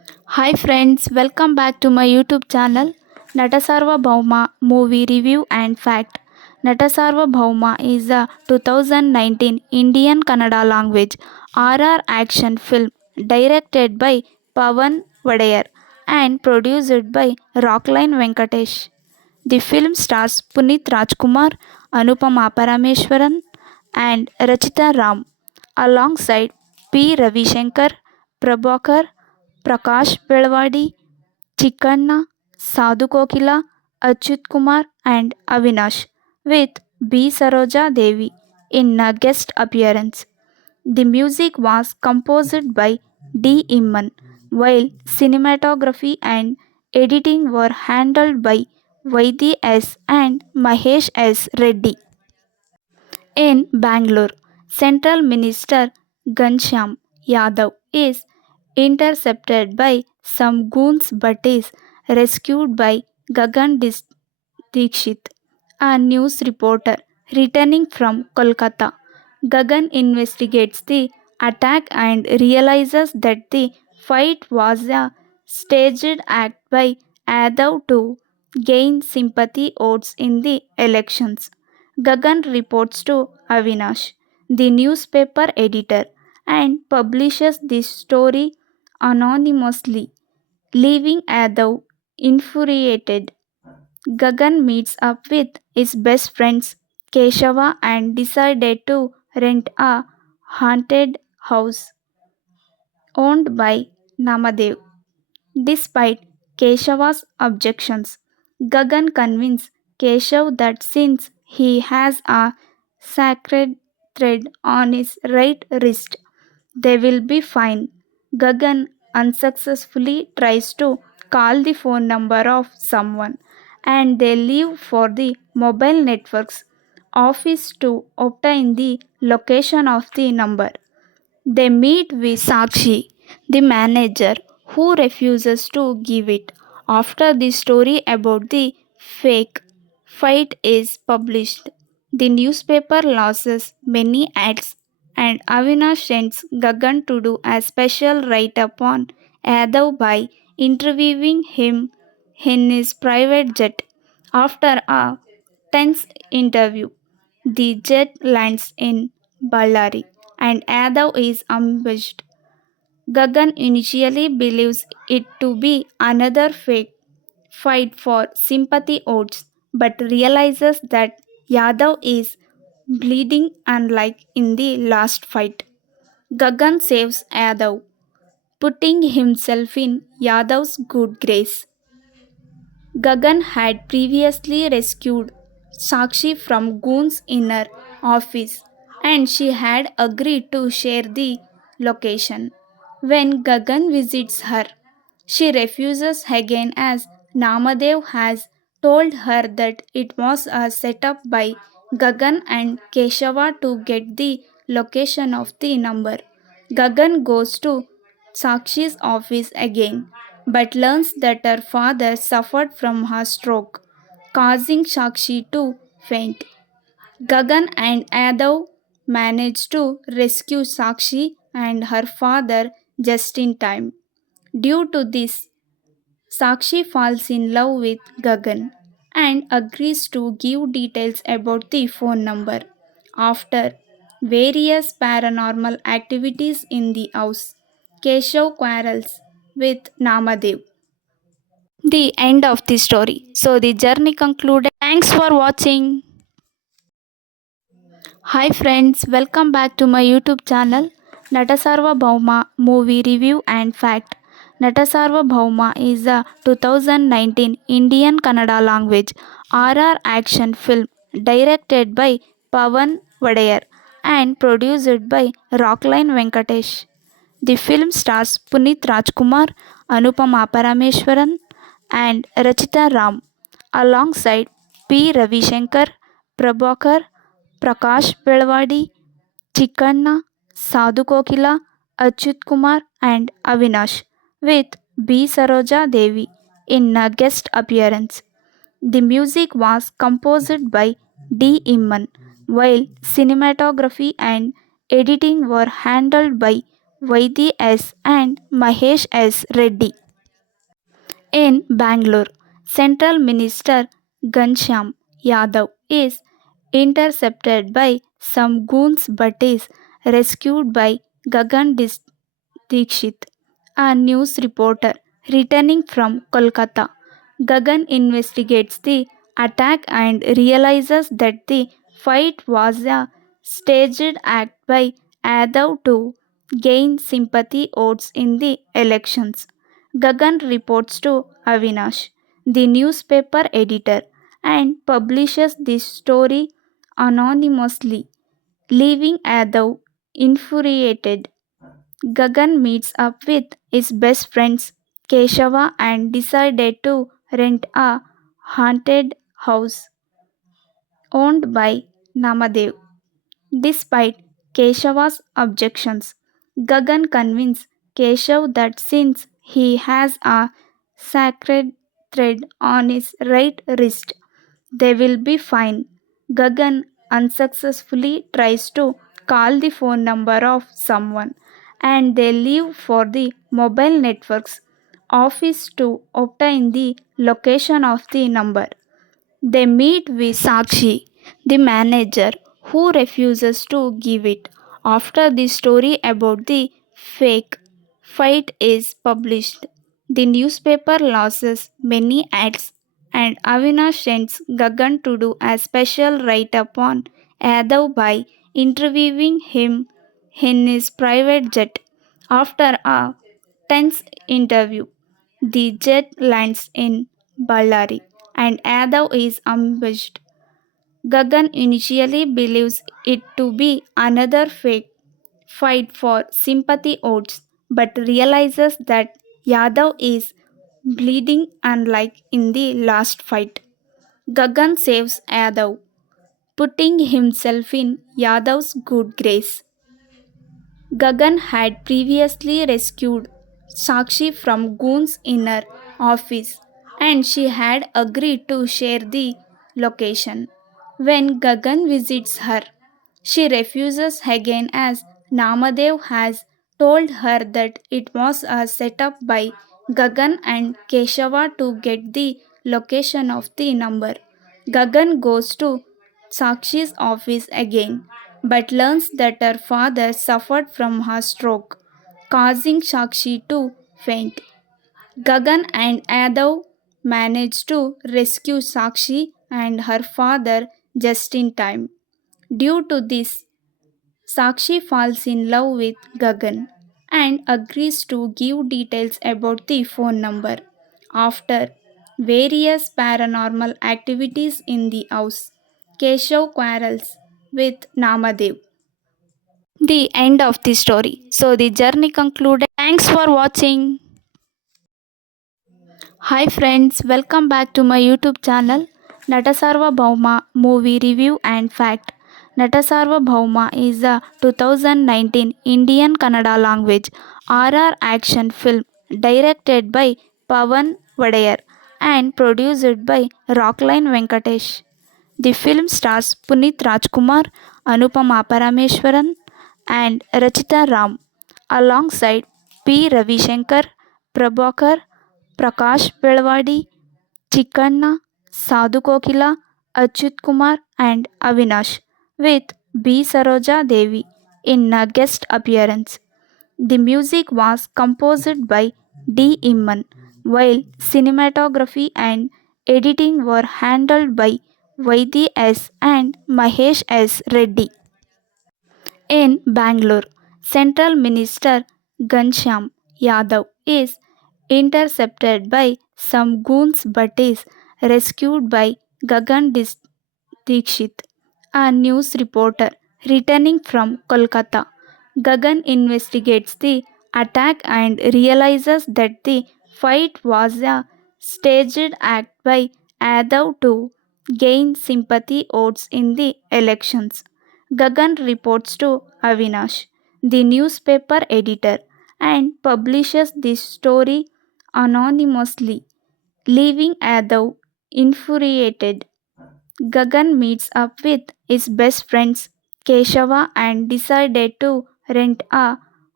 Hi friends, welcome back to my YouTube channel Natasarvabhouma Movie Review and Fact. Natasarvabhouma is a 2019 Indian Kannada language RR action film directed by Pawan Vadayar and produced by Rockline Venkatesh. The film stars Puneeth Rajkumar, Anupama Parameshwaran and Rachita Ram alongside P. Ravishankar, Prabhakar, Prakash Belwadi, Chikkanna, Sadhu Kokila, Achyut Kumar, and Avinash, with B. Saroja Devi in a guest appearance. The music was composed by D. Imman, while cinematography and editing were handled by Vaidhi S. and Mahesh S. Reddy. In Bangalore, Central Minister Ghanshyam Yadav is intercepted by some goons but is rescued by Dikshit, a news reporter returning from Kolkata. Gagan investigates the attack and realizes that the fight was a staged act by Yadav to gain sympathy votes in the elections. Gagan reports to Avinash, the newspaper editor, and publishes the story anonymously, leaving Yadav infuriated. Gagan meets up with his best friends Keshava and decided to rent a haunted house owned by Namadev. Despite Keshava's objections, Gagan convinces Keshav that since he has a sacred thread on his right wrist, they will be fine. Gagan unsuccessfully tries to call the phone number of someone and they leave for the mobile network's office to obtain the location of the number. They meet with Sakshi, the manager, who refuses to give it. After the story about the fake fight is published, the newspaper loses many ads, and Avinash sends Gagan to do a special write up on Yadav by interviewing him in his private jet. After a tense interview, the jet lands in Ballari and Yadav is ambushed. Gagan initially believes it to be another fake fight for sympathy votes but realizes that Yadav is bleeding unlike in the last fight. Gagan saves Yadav, putting himself in Yadav's good grace. Gagan had previously rescued Sakshi from Goon's inner office and she had agreed to share the location. When Gagan visits her, she refuses again as Namadev has told her that it was a setup by Gagan and Keshava to get the location of the number. Gagan goes to Sakshi's office again but learns that her father suffered from a stroke, causing Sakshi to faint. Gagan and Yadav manage to rescue Sakshi and her father just in time. Due to this, Sakshi falls in love with Gagan and agrees to give details about the phone number. After various paranormal activities in the house, Keshav quarrels with Namadev. The end of the story. So the journey concluded. Thanks for watching. Hi friends, welcome back to my YouTube channel Natasarvabhouma Movie Review and Fact. Natasarvabhouma is a 2019 Indian Kannada language RR action film directed by Pawan Vadayar and produced by Rockline Venkatesh. The film stars Puneeth Rajkumar, Anupama Parameshwaran and Rachita Ram alongside P. Ravishankar, Prabhakar, Prakash Belwadi, Chikkanna, Sadhu Kokila, Achyut Kumar, and Avinash, with B. Saroja Devi in a guest appearance. The music was composed by D. Imman, while cinematography and editing were handled by Vaidhi S. and Mahesh S. Reddy. In Bangalore, Central Minister Ghanshyam Yadav is intercepted by some goons but is rescued by Gagan Dikshit, a news reporter returning from Kolkata. Gagan investigates the attack and realizes that the fight was a staged act by Yadav to gain sympathy votes in the elections. Gagan reports to Avinash, the newspaper editor, and publishes this story anonymously, leaving Yadav infuriated. Gagan meets up with his best friends Keshava and decided to rent a haunted house owned by Namadev. Despite Keshava's objections, Gagan convinces Keshav that since he has a sacred thread on his right wrist, they will be fine. Gagan unsuccessfully tries to call the phone number of someone and they leave for the mobile network's office to obtain the location of the number. They meet with Sakshi, the manager, who refuses to give it. After the story about the fake fight is published, the newspaper loses many ads, and Avinash sends Gagan to do a special write up on Yadav by interviewing him in his private jet. After a tense interview, the jet lands in Ballari and Yadav is ambushed. Gagan initially believes it to be another fake fight for sympathy votes but realizes that Yadav is bleeding unlike in the last fight. Gagan saves Yadav, putting himself in Yadav's good grace. Gagan had previously rescued Sakshi from Goon's inner office and she had agreed to share the location. When Gagan visits her, she refuses again as Namadev has told her that it was a setup by Gagan and Keshava to get the location of the number. Gagan goes to Sakshi's office again but learns that her father suffered from a stroke, causing Sakshi to faint. Gagan and Yadav manage to rescue Sakshi and her father just in time. Due to this, Sakshi falls in love with Gagan and agrees to give details about the phone number. After various paranormal activities in the house, Keshav quarrels with Namadev. The end of the story. So the journey concluded. Thanks for watching. Hi friends, welcome back to my YouTube channel Natasarvabhouma Movie Review and Fact. Natasarvabhouma is a 2019 Indian Kannada language RR action film directed by Pavan Vadayar and produced by Rockline Venkatesh. The film stars Puneeth Rajkumar, Anupama Parameshwaran, and Rachita Ram, alongside P. Ravishankar, Prabhakar, Prakash Belwadi, Chikkanna, Sadhu Kokila, Achyut Kumar, and Avinash, with B. Saroja Devi in a guest appearance. The music was composed by D. Imman, while cinematography and editing were handled by Vaidhi S. and Mahesh S. Reddy. In Bangalore, Central Minister Ghanshyam Yadav is intercepted by some goons but is rescued by Gagan Dikshit, a news reporter returning from Kolkata. Gagan investigates the attack and realizes that the fight was a staged act by Yadav to gain sympathy votes in the elections. Gagan reports to Avinash, the newspaper editor, and publishes this story anonymously, leaving Yadav infuriated. Gagan meets up with his best friends Keshava and decided to rent a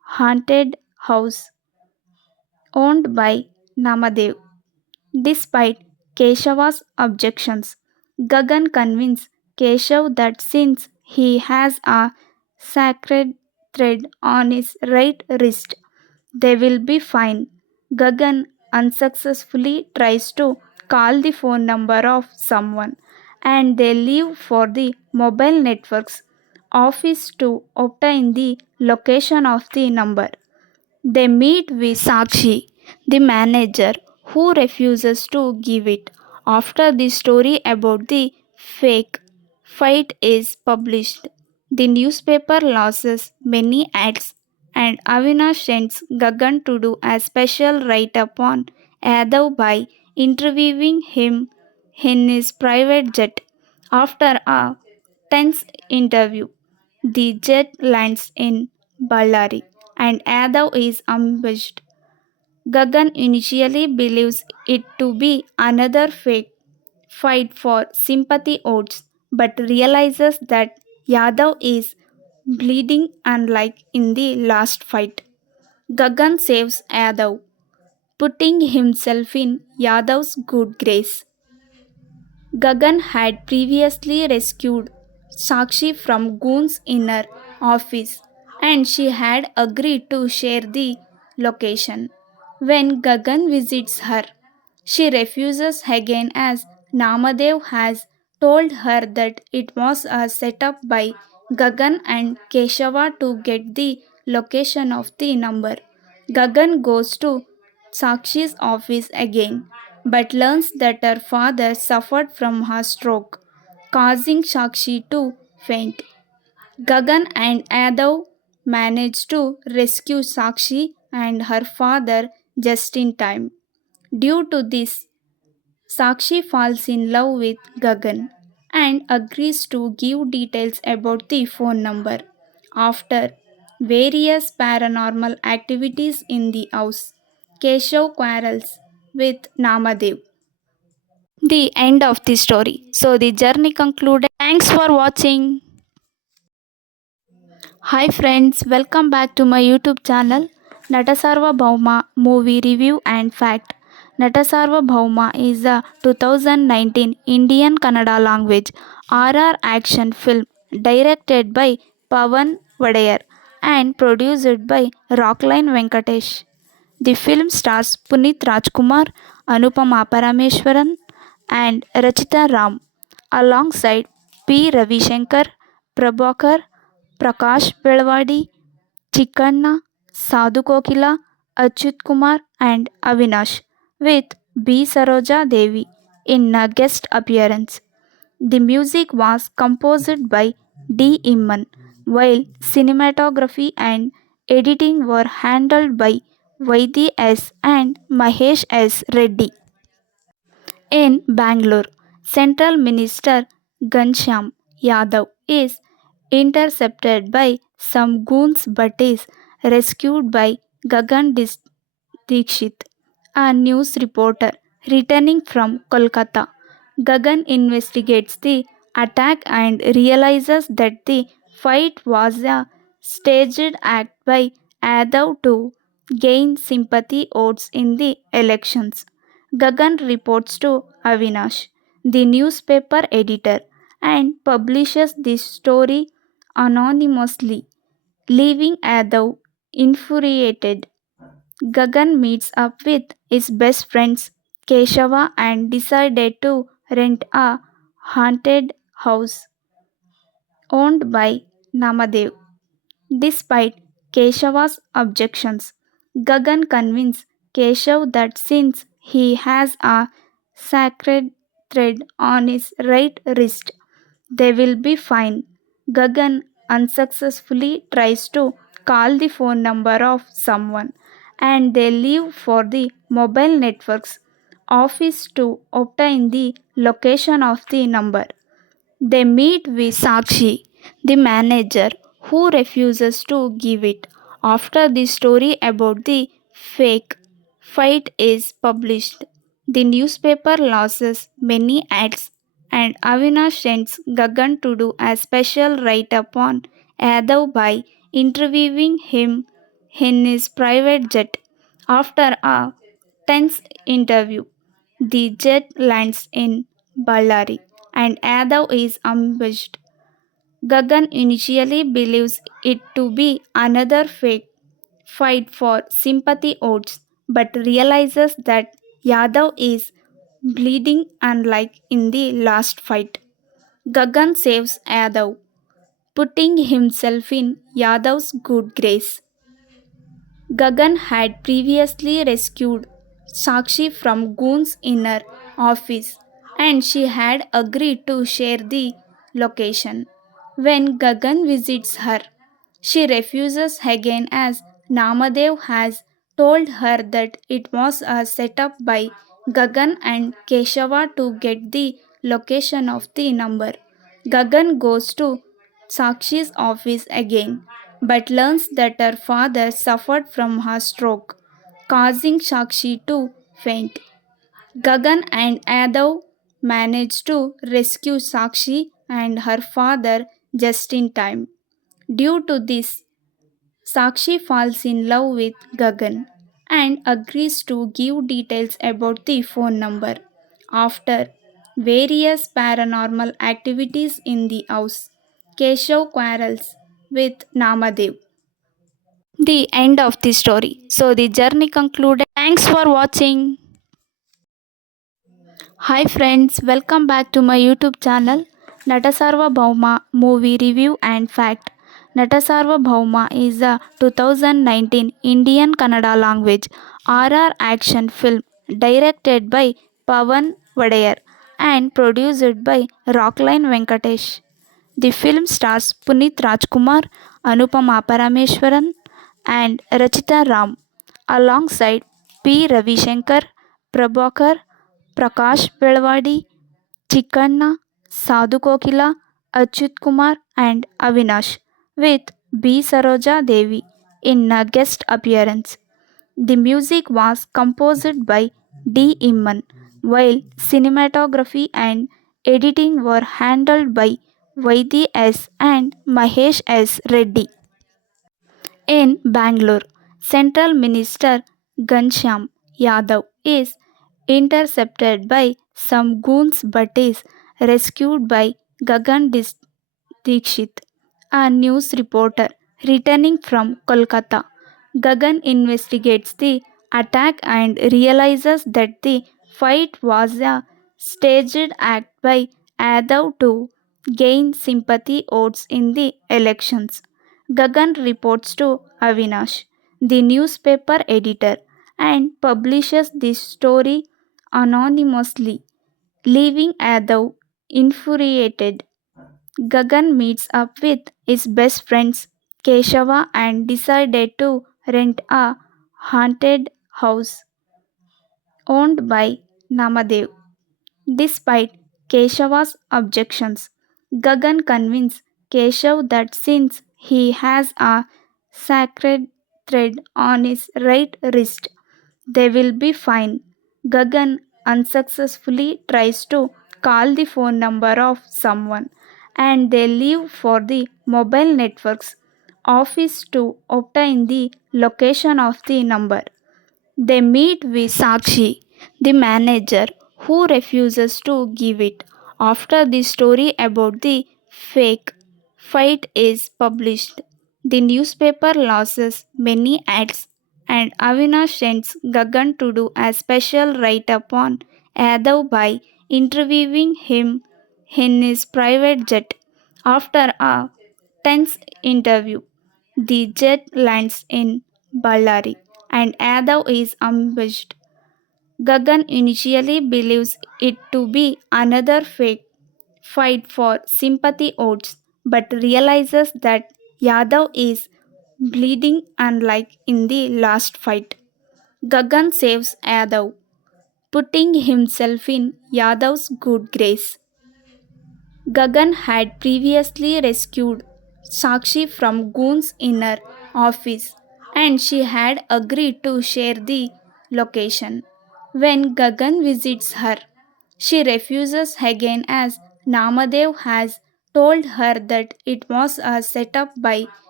haunted house owned by Namadev. Despite Keshava's objections, Gagan convinced Keshav that since he has a sacred thread on his right wrist, they will be fine. Gagan unsuccessfully tries to call the phone number of someone and they leave for the mobile network's office to obtain the location of the number. They meet with Sakshi, the manager, who refuses to give it. After the story about the fake fight is published, the newspaper loses many ads, and Avinash sends Gagan to do a special write up on Yadav by interviewing him in his private jet. After a tense interview, the jet lands in Ballari and Yadav is ambushed. Gagan initially believes it to be another fake fight for sympathy votes but realizes that Yadav is bleeding unlike in the last fight. Gagan saves Yadav, putting himself in Yadav's good grace. Gagan had previously rescued Sakshi from Goon's inner office and she had agreed to share the location. When Gagan visits her, she refuses again as Namadev has told her that it was a setup by Gagan and Keshava to get the location of the number. Gagan goes to Sakshi's office again but learns that her father suffered from a stroke, causing Sakshi to faint. Gagan and Yadav manage to rescue Sakshi and her father just in time. Due to this, Sakshi falls in love with Gagan and agrees to give details about the phone number. After various paranormal activities in the house, Keshav quarrels with Namadev. The end of the story. So the journey concluded. Thanks for watching. Hi friends, welcome back to my YouTube channel Natasarvabhouma Movie Review and Fact. Natasarvabhouma is a 2019 Indian Kannada language RR action film directed by Pavan Vadayar and produced by Rockline Venkatesh. The film stars Puneeth Rajkumar, Anupama Parameshwaran, and Rachita Ram alongside P. Ravishankar, Prabhakar, Prakash Belwadi, Chikkanna, Sadhu Kokila, Achyut Kumar, and Avinash, with B. Saroja Devi in a guest appearance. The music was composed by D. Imman, while cinematography and editing were handled by Vaidhi S. and Mahesh S. Reddy. In Bangalore, Central Minister Ghanshyam Yadav is intercepted by some goons but is rescued by Gagan Dikshit, a news reporter returning from Kolkata. Gagan investigates the attack and realizes that the fight was a staged act by Yadav to gain sympathy votes in the elections. Gagan reports to Avinash, the newspaper editor, and publishes the story anonymously, leaving Yadav infuriated. Gagan meets up with his best friends Keshava and decided to rent a haunted house owned by Namadev. Despite Keshava's objections, Gagan convinced Keshav that since he has a sacred thread on his right wrist, they will be fine. Gagan unsuccessfully tries to call the phone number of someone and they leave for the mobile network's office to obtain the location of the number. They meet with Sakshi, the manager, who refuses to give it. After the story about the fake fight is published, the newspaper loses many ads, and Avinash sends Gagan to do a special write up on Yadav by interviewing him in his private jet. After a tense interview, the jet lands in Ballari and Yadav is ambushed. Gagan initially believes it to be another fake fight for sympathy votes but realizes that Yadav is bleeding unlike in the last fight. Gagan saves Yadav, putting himself in Yadav's good grace. Gagan had previously rescued Sakshi from Goon's inner office and she had agreed to share the location. When Gagan visits her, she refuses again as Namadev has told her that it was a setup by Gagan and Keshava to get the location of the number. Gagan goes to Sakshi's office again but learns that her father suffered from a stroke, causing Sakshi to faint. Gagan and Yadav manage to rescue Sakshi and her father just in time. Due to this, Sakshi falls in love with Gagan and agrees to give details about the phone number. After various paranormal activities in the house, Keshav quarrels with Namadev. The end of the story. So the journey concluded. Thanks for watching. Hi friends, welcome back to my YouTube channel Natasarvabhouma Movie Review and Fact. Natasarvabhouma is a 2019 Indian Kannada language horror action film directed by Pavan Vadayar and produced by Rockline Venkatesh. The film stars Puneeth Rajkumar, Anupama Parameshwaran, and Rachita Ram, alongside P. Ravishankar, Prabhakar, Prakash Belwadi, Chikanna, Sadhu Kokila, Achyut Kumar, and Avinash, with B. Saroja Devi in a guest appearance. The music was composed by D. Imman, while cinematography and editing were handled by Vaidhi S. and Mahesh S. Reddy. In Bangalore, Central Minister Ghanshyam Yadav is intercepted by some goons but is rescued by Gagan Dikshit, a news reporter returning from Kolkata. Gagan investigates the attack and realizes that the fight was a staged act by Yadav to gain sympathy votes in the elections. Gagan reports to Avinash, the newspaper editor, and publishes the story anonymously, leaving Yadav infuriated. Gagan meets up with his best friends Keshava and decided to rent a haunted house owned by Namadev. Despite Keshava's objections, Gagan convinces Keshav that since he has a sacred thread on his right wrist, they will be fine. Gagan unsuccessfully tries to call the phone number of someone and they leave for the mobile network's office to obtain the location of the number. They meet with Sakshi, the manager, who refuses to give it. After the story about the fake fight is published, the newspaper loses many ads, and Avinash sends Gagan to do a special write up on Yadav by interviewing him in his private jet. After a tense interview, the jet lands in Ballari and Yadav is ambushed. Gagan initially believes it to be another fake fight for sympathy votes but realizes that Yadav is bleeding unlike in the last fight. Gagan saves Yadav, putting himself in Yadav's good grace. Gagan had previously rescued Sakshi from Goon's inner office and she had agreed to share the location. When Gagan visits her, she refuses again as Namadev has told her that it was a setup by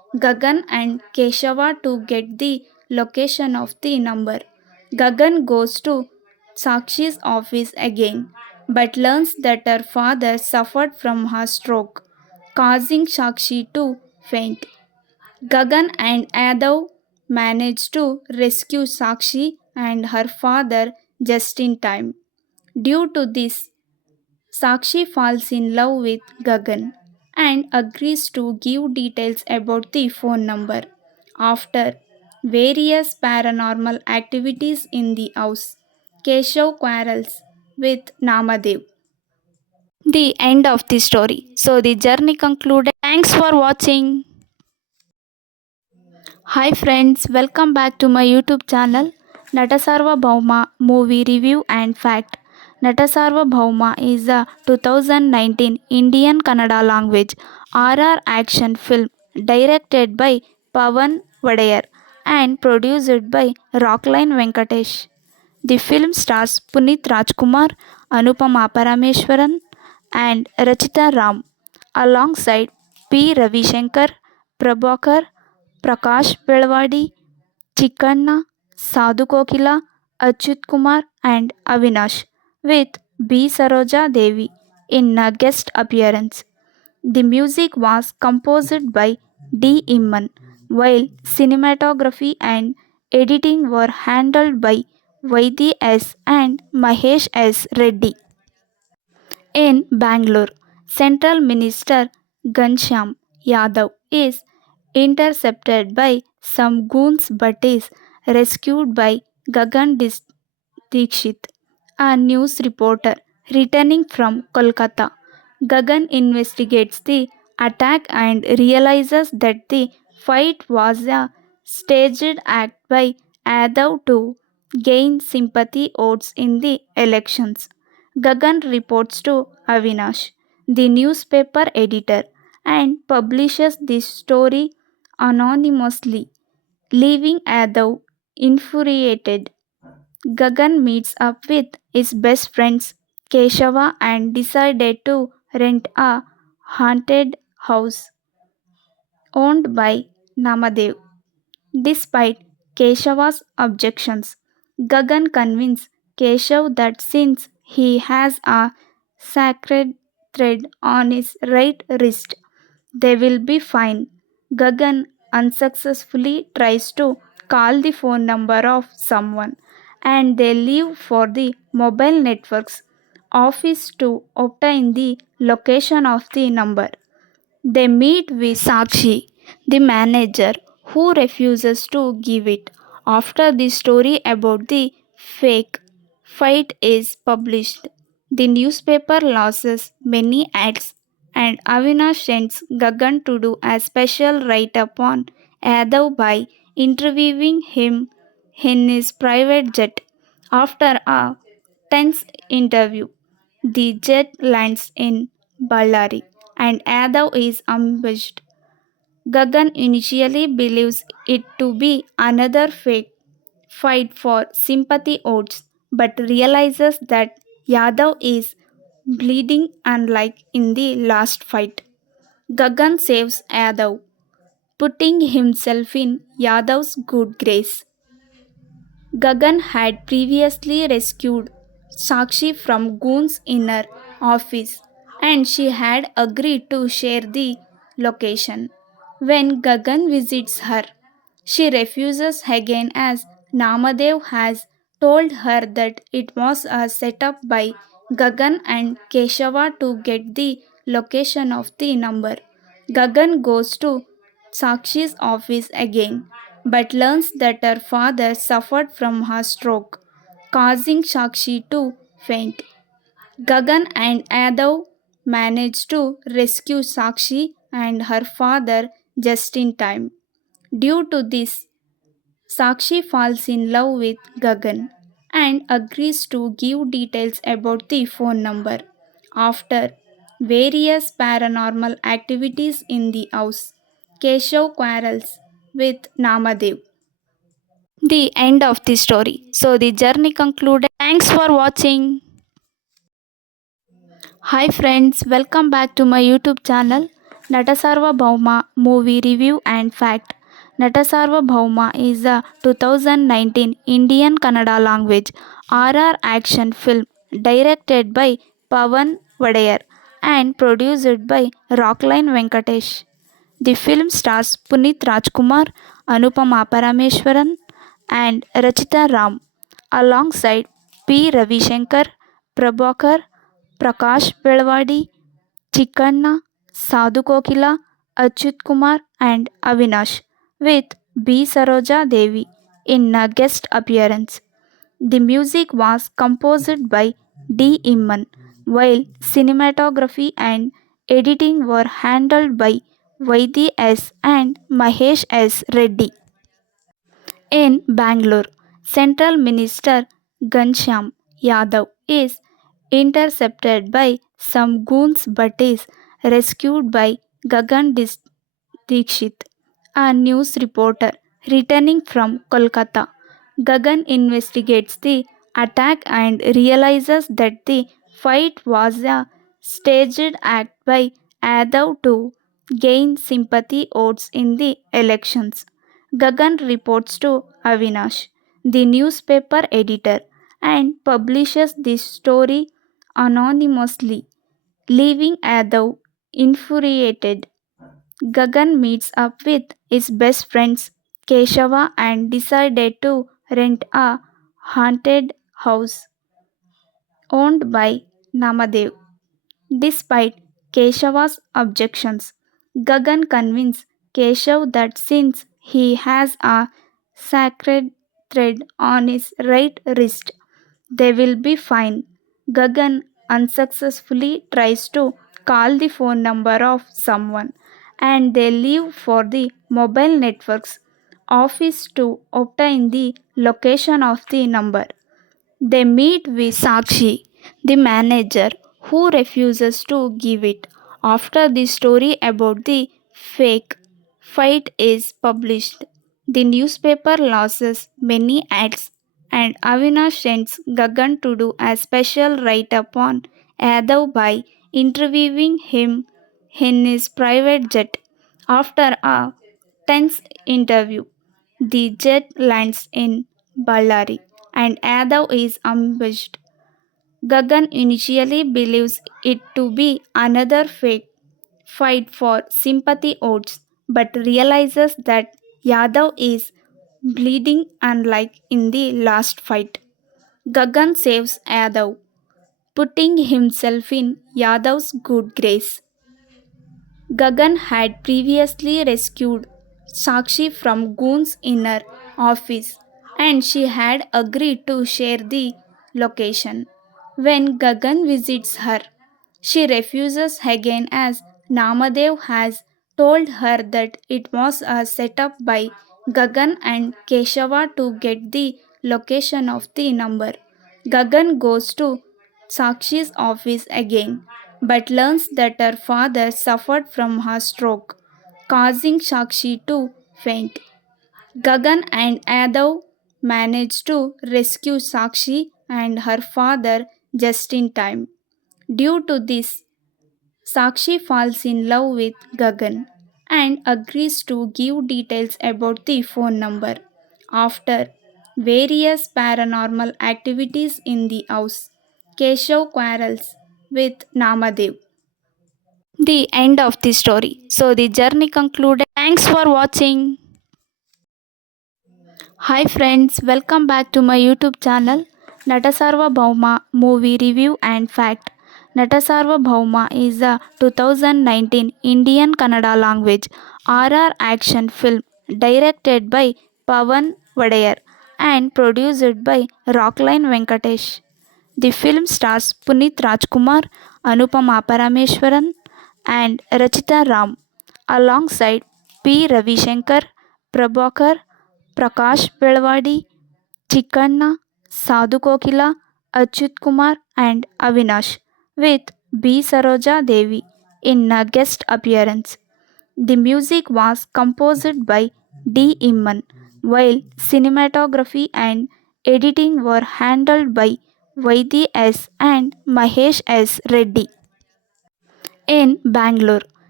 Gagan and Keshava to get the location of the number. Gagan goes to Sakshi's office again, but learns that her father suffered from a stroke, causing Sakshi to faint. Gagan and Yadav manage to rescue Sakshi and her father just in time. Due to this, Sakshi falls in love with Gagan and agrees to give details about the phone number. After various paranormal activities in the house, Keshav quarrels with Namadev. The end of the story. So the journey concluded. Thanks for watching. Hi friends, welcome back to my YouTube channel Natasarvabhouma Movie Review and Fact. Natasarvabhouma is a 2019 Indian Kannada language RR action film directed by Pavan Vadayar and produced by Rockline Venkatesh. The film stars Puneeth Rajkumar, Anupama Parameshwaran, and Rachita Ram, alongside P. Ravishankar, Prabhakar, Prakash Belwadi, Chikkanna, Sadhu Kokila, Achyut Kumar, and Avinash, with B. Saroja Devi in a guest appearance. The music was composed by D. Imman, while cinematography and editing were handled by Vaidhi S. and Mahesh S. Reddy. In Bangalore, Central Minister Ghanshyam Yadav is intercepted by some goons but is rescued by Gagan Dikshit, a news reporter returning from Kolkata. Gagan investigates the attack and realizes that the fight was a staged act by Yadav to gain sympathy votes in the elections. Gagan reports to Avinash, the newspaper editor, and publishes this story anonymously, leaving Yadav infuriated. Gagan meets up with his best friends Keshava and decided to rent a haunted house owned by Namadev. Despite Keshava's objections, Gagan convinces Keshav that since he has a sacred thread on his right wrist, they will be fine. Gagan unsuccessfully tries to call the phone number of someone and they leave for the mobile network's office to obtain the location of the number. They meet with Sakshi, the manager, who refuses to give it. After the story about the fake fight is published, the newspaper loses many ads, and Avinash sends Gagan to do a special write up on Yadav by interviewing him in his private jet. After a tense interview, the jet lands in Ballari and Yadav is ambushed. Gagan initially believes it to be another fake fight for sympathy votes but realizes that Yadav is bleeding unlike in the last fight. Gagan saves Yadav, putting himself in Yadav's good grace. Gagan had previously rescued Sakshi from goons in her office and she had agreed to share the location. When Gagan visits her, she refuses again as Namadev has told her that it was a setup by Gagan and Keshava to get the location of the number. Gagan goes to Sakshi's office again, but learns that her father suffered from a stroke, causing Sakshi to faint. Gagan and Yadav manage to rescue Sakshi and her father just in time. Due to this, Sakshi falls in love with Gagan and agrees to give details about the phone number. After various paranormal activities in the house, Keshav quarrels with Namadev. The end of the story. So the journey concluded. Thanks for watching. Hi friends, welcome back to my YouTube channel Natasarvabhouma Movie Review and Fact. Natasarvabhouma is a 2019 Indian Kannada language horror action film directed by Pavan Vadayar and produced by Rockline Venkatesh. The film stars Puneeth Rajkumar, Anupama Parameshwaran, and Rachita Ram, alongside P. Ravishankar, Prabhakar, Prakash Belwadi, Chikanna, Sadhu Kokila, Achyut Kumar, and Avinash, with B. Saroja Devi in a guest appearance. The music was composed by D. Imman, while cinematography and editing were handled by Vaidi S. and Mahesh S. Reddy. In Bangalore, Central Minister Ghanshyam Yadav is intercepted by some goons but is rescued by Gagan Dikshit, a news reporter returning from Kolkata. Gagan investigates the attack and realizes that the fight was a staged act by Yadav to gain sympathy votes in the elections. Gagan reports to Avinash, the newspaper editor, and publishes the story anonymously, leaving Yadav infuriated. Gagan meets up with his best friends Keshava and decided to rent a haunted house owned by Namadev. Despite Keshava's objections, Gagan convinces Keshav that since he has a sacred thread on his right wrist, they will be fine. Gagan unsuccessfully tries to call the phone number of someone and they leave for the mobile network's office to obtain the location of the number. They meet with Sakshi, the manager, who refuses to give it. After the story about the fake fight is published, the newspaper loses many ads, and Avinash sends Gagan to do a special write up on Yadav by interviewing him in his private jet. After a tense interview, the jet lands in Ballari and Yadav is ambushed. Gagan initially believes it to be another fake fight for sympathy votes but realizes that Yadav is bleeding unlike in the last fight. Gagan saves Yadav, putting himself in Yadav's good grace. Gagan had previously rescued Sakshi from Goon's inner office and she had agreed to share the location. When Gagan visits her, she refuses again as Namadev has told her that it was a setup by Gagan and Keshava to get the location of the number. Gagan goes to Sakshi's office again but learns that her father suffered from a stroke, causing Sakshi to faint. Gagan and Yadav manage to rescue Sakshi and her father just in time. Due to this, Sakshi falls in love with Gagan and agrees to give details about the phone number. After various paranormal activities in the house, Keshav quarrels with Namadev. The end of the story. So the journey concluded. Thanks for watching. Hi friends, welcome back to my YouTube channel Natasarvabhouma Movie Review and Fact. Natasarvabhouma is a 2019 Indian Kannada language horror action film directed by Pavan Vadayar and produced by Rockline Venkatesh. The film stars Puneeth Rajkumar, Anupama Parameshwaran, and Rachita Ram, alongside P. Ravishankar, Prabhakar, Prakash Belwadi, Chikanna, Sadhu Kokila, Achyut Kumar, and Avinash, with B. Saroja Devi in a guest appearance. The music was composed by D. Imman, while cinematography and editing were handled by Vaidi S. and Mahesh S. Reddy. In Bangalore,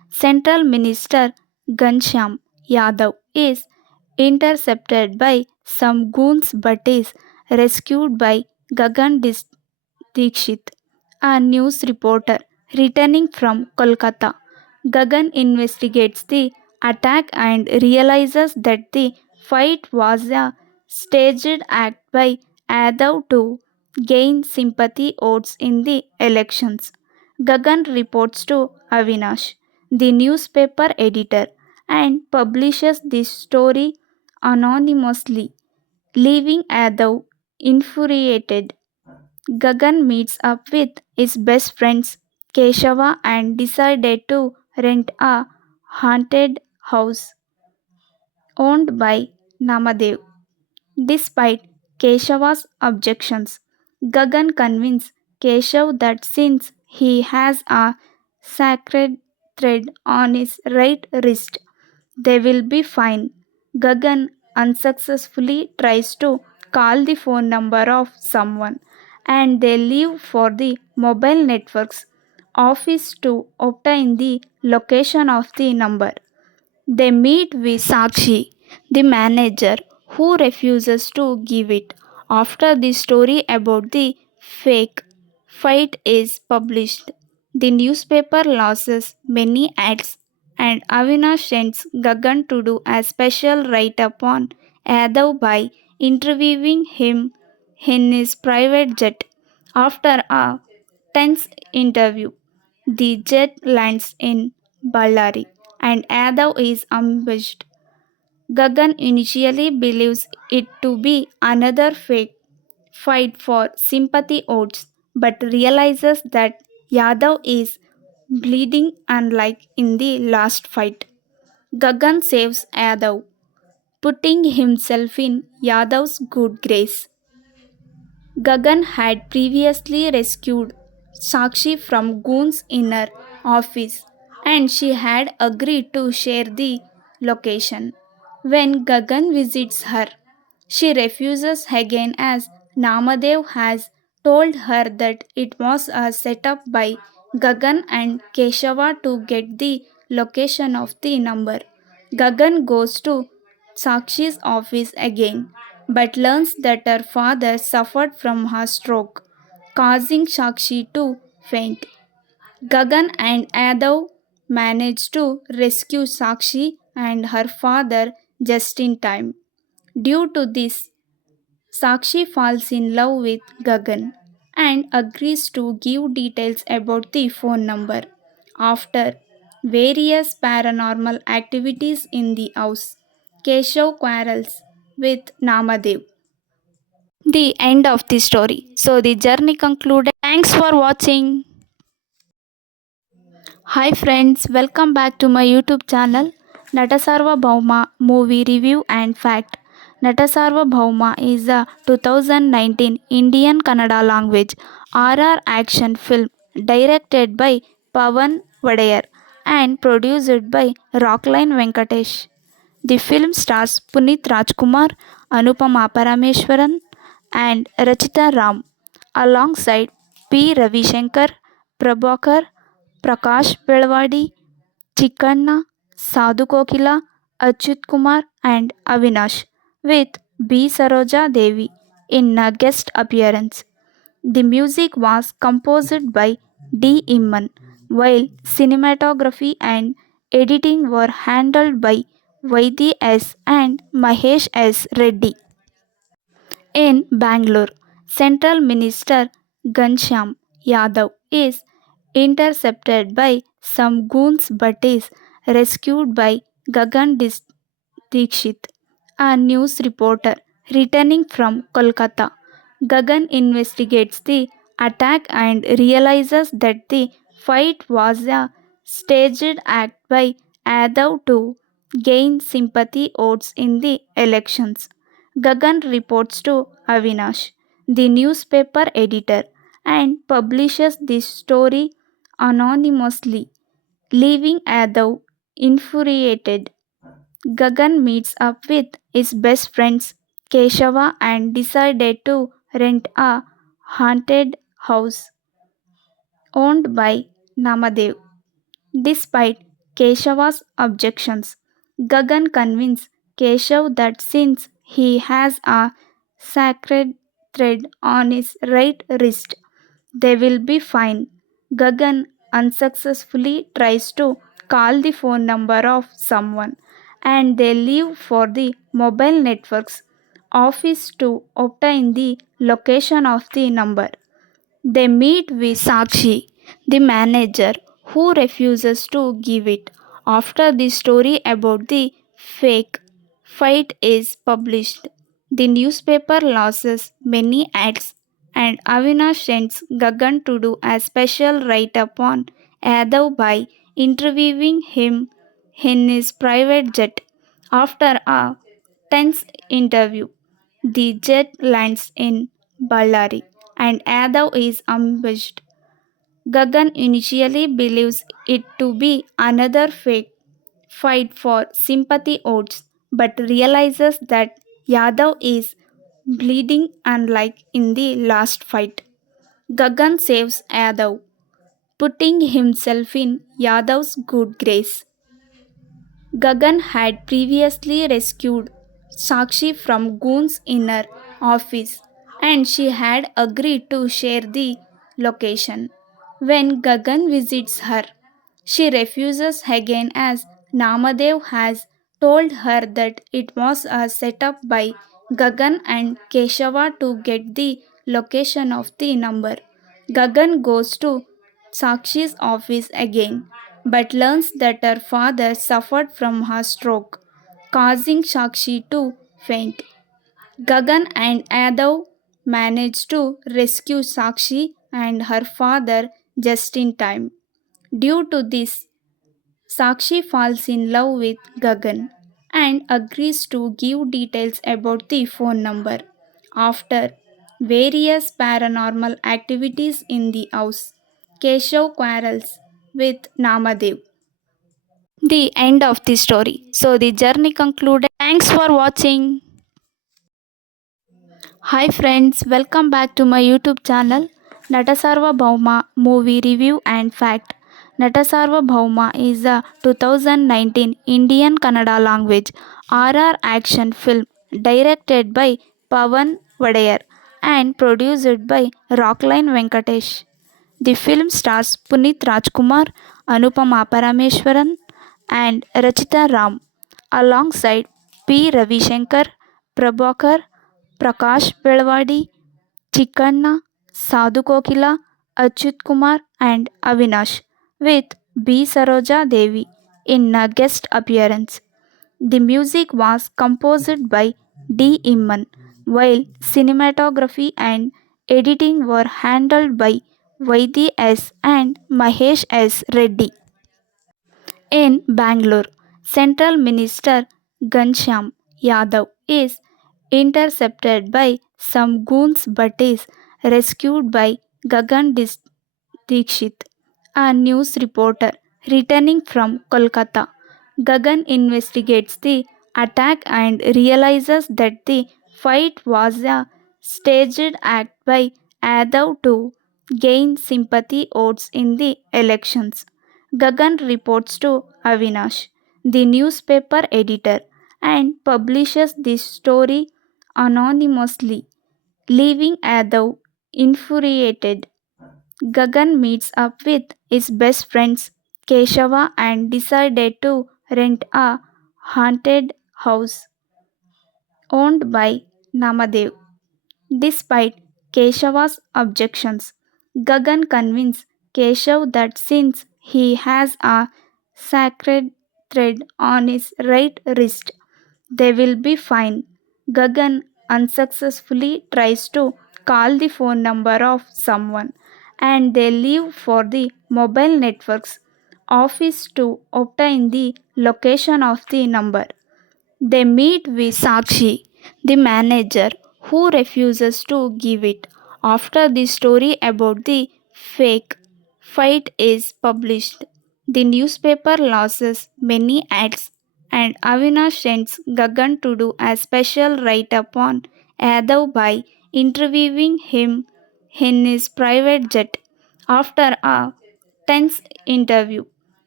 Central Minister Ghanshyam Yadav is intercepted by some goons but is rescued by Gagan Dikshit, a news reporter returning from Kolkata. Gagan investigates the attack and realizes that the fight was a staged act by Yadav to gain sympathy votes in the elections. Gagan reports to Avinash, the newspaper editor, and publishes this story anonymously, leaving Yadav infuriated. Gagan meets up with his best friends Keshava and decided to rent a haunted house owned by Namadev. Despite Keshava's objections, Gagan convinced Keshav that since he has a sacred thread on his right wrist, they will be fine. Gagan unsuccessfully tries to call the phone number of someone and they leave for the mobile network's office to obtain the location of the number. They meet with Sakshi, the manager, who refuses to give it. After the story about the fake fight is published, the newspaper loses many ads, and Avinash sends Gagan to do a special write up on Yadav by interviewing him in his private jet. After a tense interview, the jet lands in Ballari and Yadav is ambushed. Gagan initially believes it to be another fake fight for sympathy votes but realizes that Yadav is bleeding unlike in the last fight. Gagan saves Yadav, putting himself in Yadav's good grace. Gagan had previously rescued Sakshi from Goon's inner office and she had agreed to share the location. When Gagan visits her, she refuses again as Namadev has told her that it was a setup by Gagan and Keshava to get the location of the number. Gagan goes to Sakshi's office again but learns that her father suffered from a stroke, causing Sakshi to faint. Gagan and Yadav manage to rescue Sakshi and her father just in time. Due to this, Sakshi falls in love with Gagan and agrees to give details about the phone number. After various paranormal activities in the house, Keshav quarrels with Namadev. The end of the story. So the journey concluded. Thanks for watching. Hi friends, welcome back to my YouTube channel Natasarvabhouma Movie Review and Fact. Natasarvabhouma is a 2019 Indian Kannada language RR action film directed by Pavan Vadayar and produced by Rockline Venkatesh. The film stars Puneeth Rajkumar, Anupama Parameshwaran, and Rachita Ram, alongside P. Ravishankar, Prabhakar, Prakash Belwadi, Chikkanna, Sadhu Kokila, Achyut Kumar, and Avinash, with B. Saroja Devi in a guest appearance. The music was composed by D. Imman, while cinematography and editing were handled by Vaidhi S. and Mahesh S. Reddy. In Bangalore, Central Minister Ghanshyam Yadav is intercepted by some goons but is rescued by Gagan Dikshit, a news reporter returning from Kolkata. Gagan investigates the attack and realizes that the fight was a staged act by Yadav to gain sympathy votes in the elections. Gagan reports to Avinash, the newspaper editor, and publishes this story anonymously, leaving Yadav infuriated. Gagan meets up with his best friends Keshava and decided to rent a haunted house owned by Namadev. Despite Keshava's objections. Gagan convinces Keshav that since he has a sacred thread on his right wrist, they will be fine. Gagan unsuccessfully tries to call the phone number of someone and they leave for the mobile network's office to obtain the location of the number. They meet with Sakshi, the manager, who refuses to give it. After the story about the fake fight is published, the newspaper loses many ads, and Avinash sends Gagan to do a special write up on Yadav by interviewing him in his private jet. After a tense interview, the jet lands in Ballari and Yadav is ambushed. Gagan initially believes it to be another fake fight for sympathy votes but realizes that Yadav is bleeding unlike in the last fight. Gagan saves Yadav, putting himself in Yadav's good grace. Gagan had previously rescued Sakshi from Goon's inner office and she had agreed to share the location. When Gagan visits her, she refuses again as Namadev has told her that it was a setup by Gagan and Keshava to get the location of the number. Gagan goes to Sakshi's office again but learns that her father suffered from a stroke, causing Sakshi to faint. Gagan and Yadav manage to rescue Sakshi and her father just in time. Due to this, Sakshi falls in love with Gagan and agrees to give details about the phone number. After various paranormal activities in the house, Keshav quarrels with Namadev. The end of the story. So the journey concluded. Thanks for watching. Hi friends, welcome back to my YouTube channel Natasarvabhouma Movie Review and Fact. Natasarvabhouma is a 2019 Indian Kannada language RR action film directed by Pavan Vadayar and produced by Rockline Venkatesh. The film stars Puneeth Rajkumar, Anupama Parameshwaran, and Rachita Ram alongside P. Ravishankar, Prabhakar, Prakash Belwadi, Chikkanna, Sadhu Kokila, Achyut Kumar, and Avinash, with B. Saroja Devi in a guest appearance. The music was composed by D. Imman, while cinematography and editing were handled by Vaidhi S. and Mahesh S. Reddy. In Bangalore, Central Minister Ghanshyam Yadav is intercepted by some goons but is rescued by Gagan Dikshit, a news reporter returning from Kolkata. Gagan investigates the attack and realizes that the fight was a staged act by Yadav to gain sympathy votes in the elections. Gagan reports to Avinash, the newspaper editor, and publishes the story anonymously, leaving Yadav infuriated. Gagan meets up with his best friends Keshava and decided to rent a haunted house owned by Namadev. Despite Keshava's objections, Gagan convinces Keshav that since he has a sacred thread on his right wrist, they will be fine. Gagan unsuccessfully tries to call the phone number of someone and they leave for the mobile network's office to obtain the location of the number. They meet with Sakshi, the manager, who refuses to give it. After the story about the fake fight is published, the newspaper loses many ads, and Avinash sends Gagan to do a special write up on Yadav by interviewing him in his private jet. After a tense interview,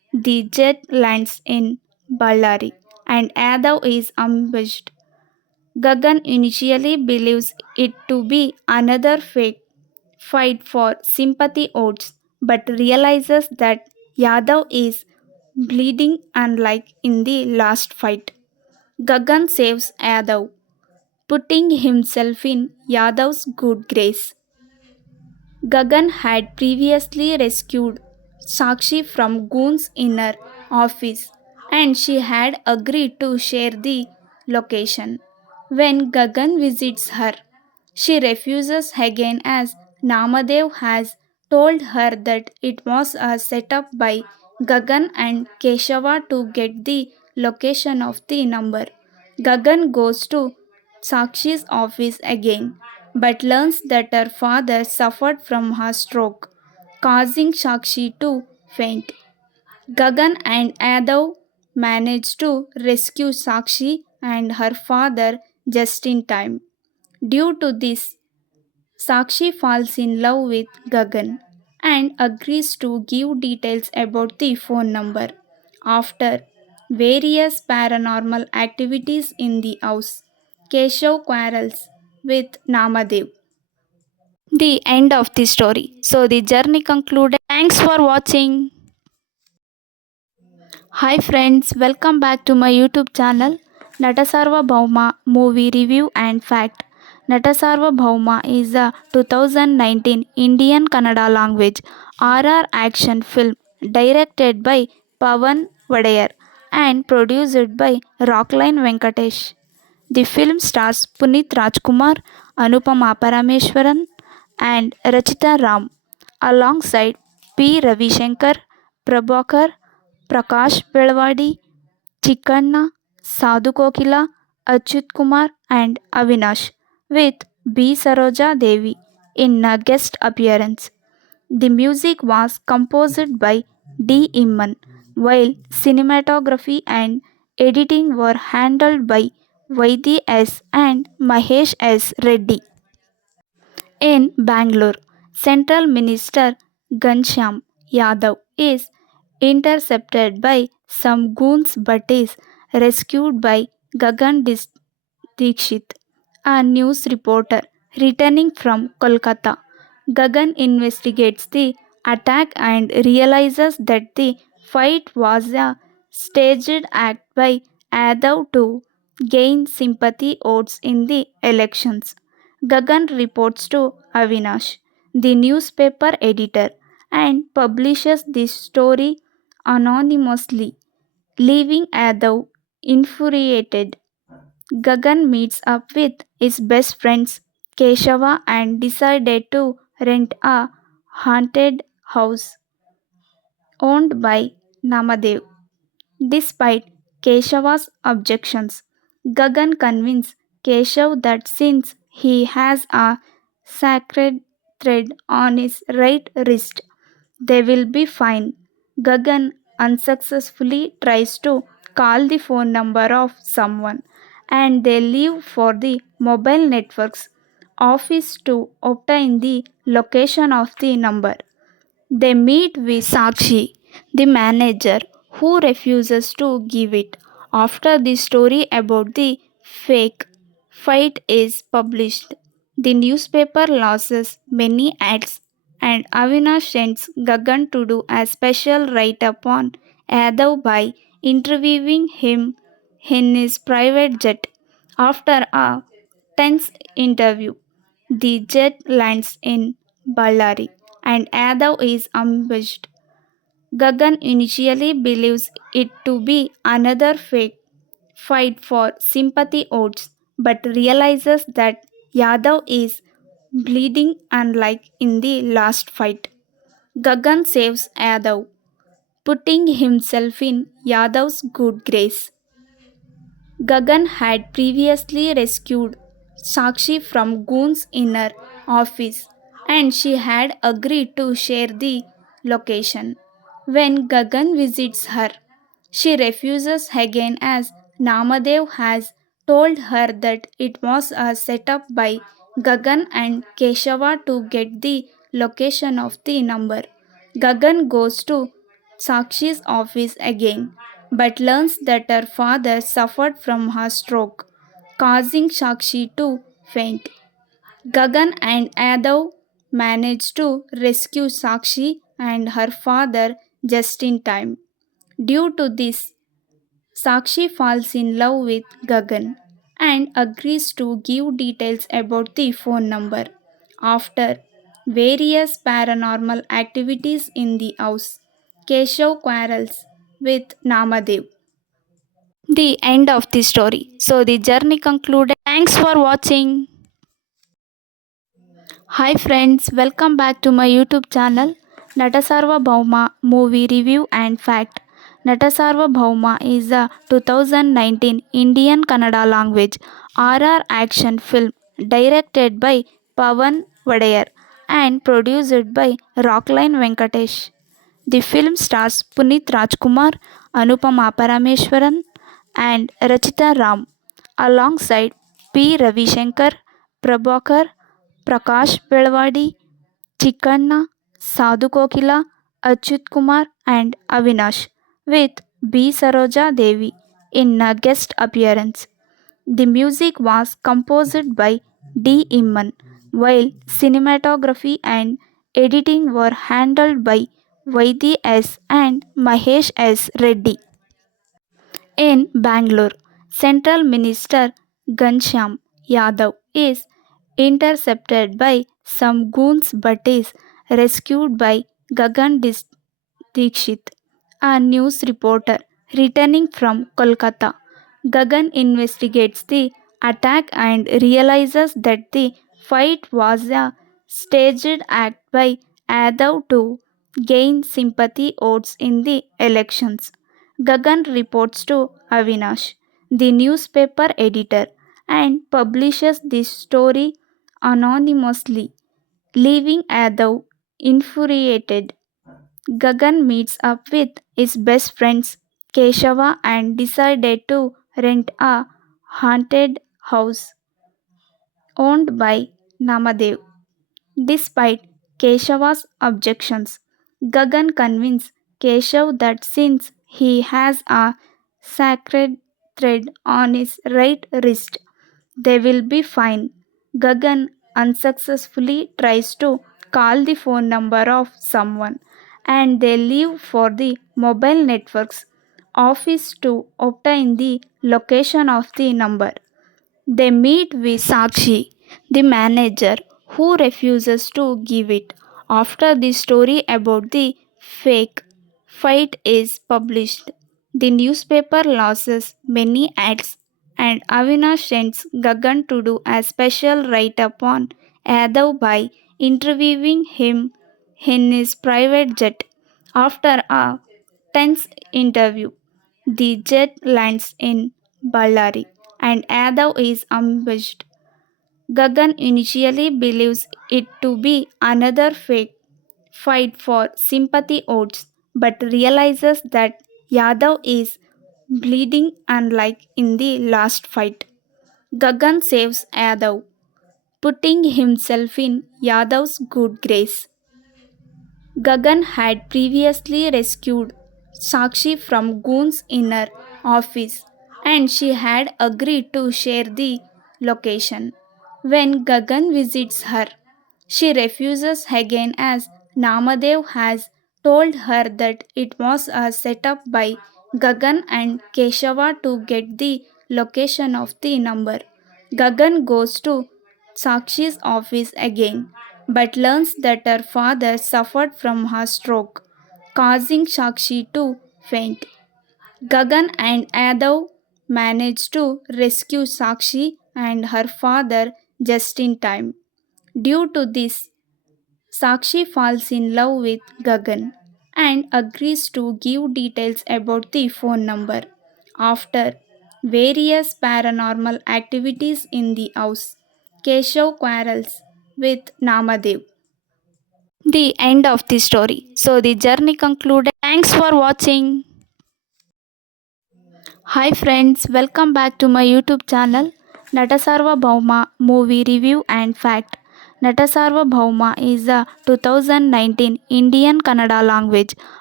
The jet lands in Ballari and Yadav is ambushed. Gagan initially believes it to be another fake fight for sympathy votes but realizes that Yadav is bleeding unlike in the last fight. Gagan saves Yadav, putting himself in Yadav's good grace. Gagan had previously rescued Sakshi from Goon's inner office and she had agreed to share the location. When Gagan visits her, she refuses again as Namadev has told her that it was a setup by Gagan and Keshava to get the location of the number. Gagan goes to Sakshi's office again but learns that her father suffered from a stroke, causing Sakshi to faint. Gagan and Yadav manage to rescue Sakshi and her father just in time. Due to this, Sakshi falls in love with Gagan and agrees to give details about the phone number. After various paranormal activities in the house, Keshav quarrels with Namadev. The end of the story. So the journey concluded. Thanks for watching. Hi friends, welcome back to my YouTube channel Natasarvabhouma Movie Review and Fact. Natasarvabhouma is a 2019 Indian Kannada language horror action film directed by Pavan Vadayar and produced by Rockline Venkatesh. The film stars Puneeth Rajkumar, Anupama Parameshwaran, and Rachita Ram, alongside P. Ravishankar, Prabhakar, Prakash Belwadi, Chikanna, Sadhu Kokila, Achyut Kumar, and Avinash, with B. Saroja Devi in a guest appearance. The music was composed by D. Imman, while cinematography and editing were handled by Vaidhi S. and Mahesh S. Reddy. In Bangalore, Central Minister Ghanshyam Yadav is intercepted by some goons but is rescued by Gagan Dikshit, a news reporter returning from Kolkata. Gagan investigates the attack and realizes that the fight was a staged act by Yadav to gain sympathy votes in the elections. Gagan reports to Avinash, the newspaper editor, and publishes the story anonymously, leaving Yadav infuriated. Gagan meets up with his best friends Keshava and decided to rent a haunted house owned by Namadev. Despite Keshava's objections, Gagan convinces Keshav that since he has a sacred thread on his right wrist, they will be fine. Gagan unsuccessfully tries to call the phone number of someone and they leave for the mobile network's office to obtain the location of the number. They meet with Sakshi, the manager, who refuses to give it. After the story about the fake fight is published, the newspaper loses many ads, and Avinash sends Gagan to do a special write up on Yadav by interviewing him in his private jet. After a tense interview, the jet lands in Ballari and Yadav is ambushed. Gagan initially believes it to be another fake fight for sympathy votes but realizes that Yadav is bleeding unlike in the last fight. Gagan saves Yadav, putting himself in Yadav's good grace. Gagan had previously rescued Sakshi from Goon's inner office and she had agreed to share the location. When Gagan visits her, she refuses again as Namadev has told her that it was a setup by Gagan and Keshava to get the location of the number. Gagan goes to Sakshi's office again, but learns that her father suffered from a stroke, causing Sakshi to faint. Gagan and Yadav manage to rescue Sakshi and her father just in time. Due to this, Sakshi falls in love with Gagan and agrees to give details about the phone number. After various paranormal activities in the house, Keshav quarrels with Namadev. The end of the story. So the journey concluded. Thanks for watching. Hi friends, welcome back to my YouTube channel Natasarvabhouma Movie Review and Fact. Natasarvabhouma is a 2019 Indian Kannada language RR action film directed by Pavan Vadayar and produced by Rockline Venkatesh. The film stars Puneeth Rajkumar, Anupama Parameshwaran, and Rachita Ram, alongside P. Ravishankar, Prabhakar, Prakash Belwadi, Chikkanna, Sadhu Kokila, Achyut Kumar, and Avinash, with B. Saroja Devi in a guest appearance. The music was composed by D. Imman, while cinematography and editing were handled by Vaidhi S. and Mahesh S. Reddy. In Bangalore, Central Minister Ghanshyam Yadav is intercepted by some goons but is rescued by Gagan Dikshit, a news reporter returning from Kolkata. Gagan investigates the attack and realizes that the fight was a staged act by Yadav to gain sympathy votes in the elections. Gagan reports to Avinash, the newspaper editor, and publishes this story anonymously, leaving Yadav infuriated. Gagan meets up with his best friends Keshava and decided to rent a haunted house owned by Namadev. Despite Keshava's objections, Gagan convinces Keshav that since he has a sacred thread on his right wrist, they will be fine. Gagan unsuccessfully tries to call the phone number of someone and they leave for the mobile network's office to obtain the location of the number. They meet with Sakshi, the manager, who refuses to give it. After the story about the fake fight is published, the newspaper loses many ads, and Avinash sends Gagan to do a special write up on Yadav by interviewing him in his private jet. After a tense interview, the jet lands in Ballari and Yadav is ambushed. Gagan initially believes it to be another fake fight for sympathy votes but realizes that Yadav is bleeding unlike in the last fight. Gagan saves Yadav, putting himself in Yadav's good grace. Gagan had previously rescued Sakshi from goons in her office and she had agreed to share the location. When Gagan visits her, she refuses again as Namadev has told her that it was a setup by Gagan and Keshava to get the location of the number. Gagan goes to Sakshi's office again, but learns that her father suffered from a stroke, causing Sakshi to faint. Gagan and Yadav manage to rescue Sakshi and her father just in time. Due to this, Sakshi falls in love with Gagan and agrees to give details about the phone number. After various paranormal activities in the house, Keshav quarrels with Namadev. The end of the story. So the journey concluded. Thanks for watching. Hi friends, welcome back to my YouTube channel Natasarvabhouma Movie Review and Fact. Natasarvabhouma is a 2019 Indian Kannada language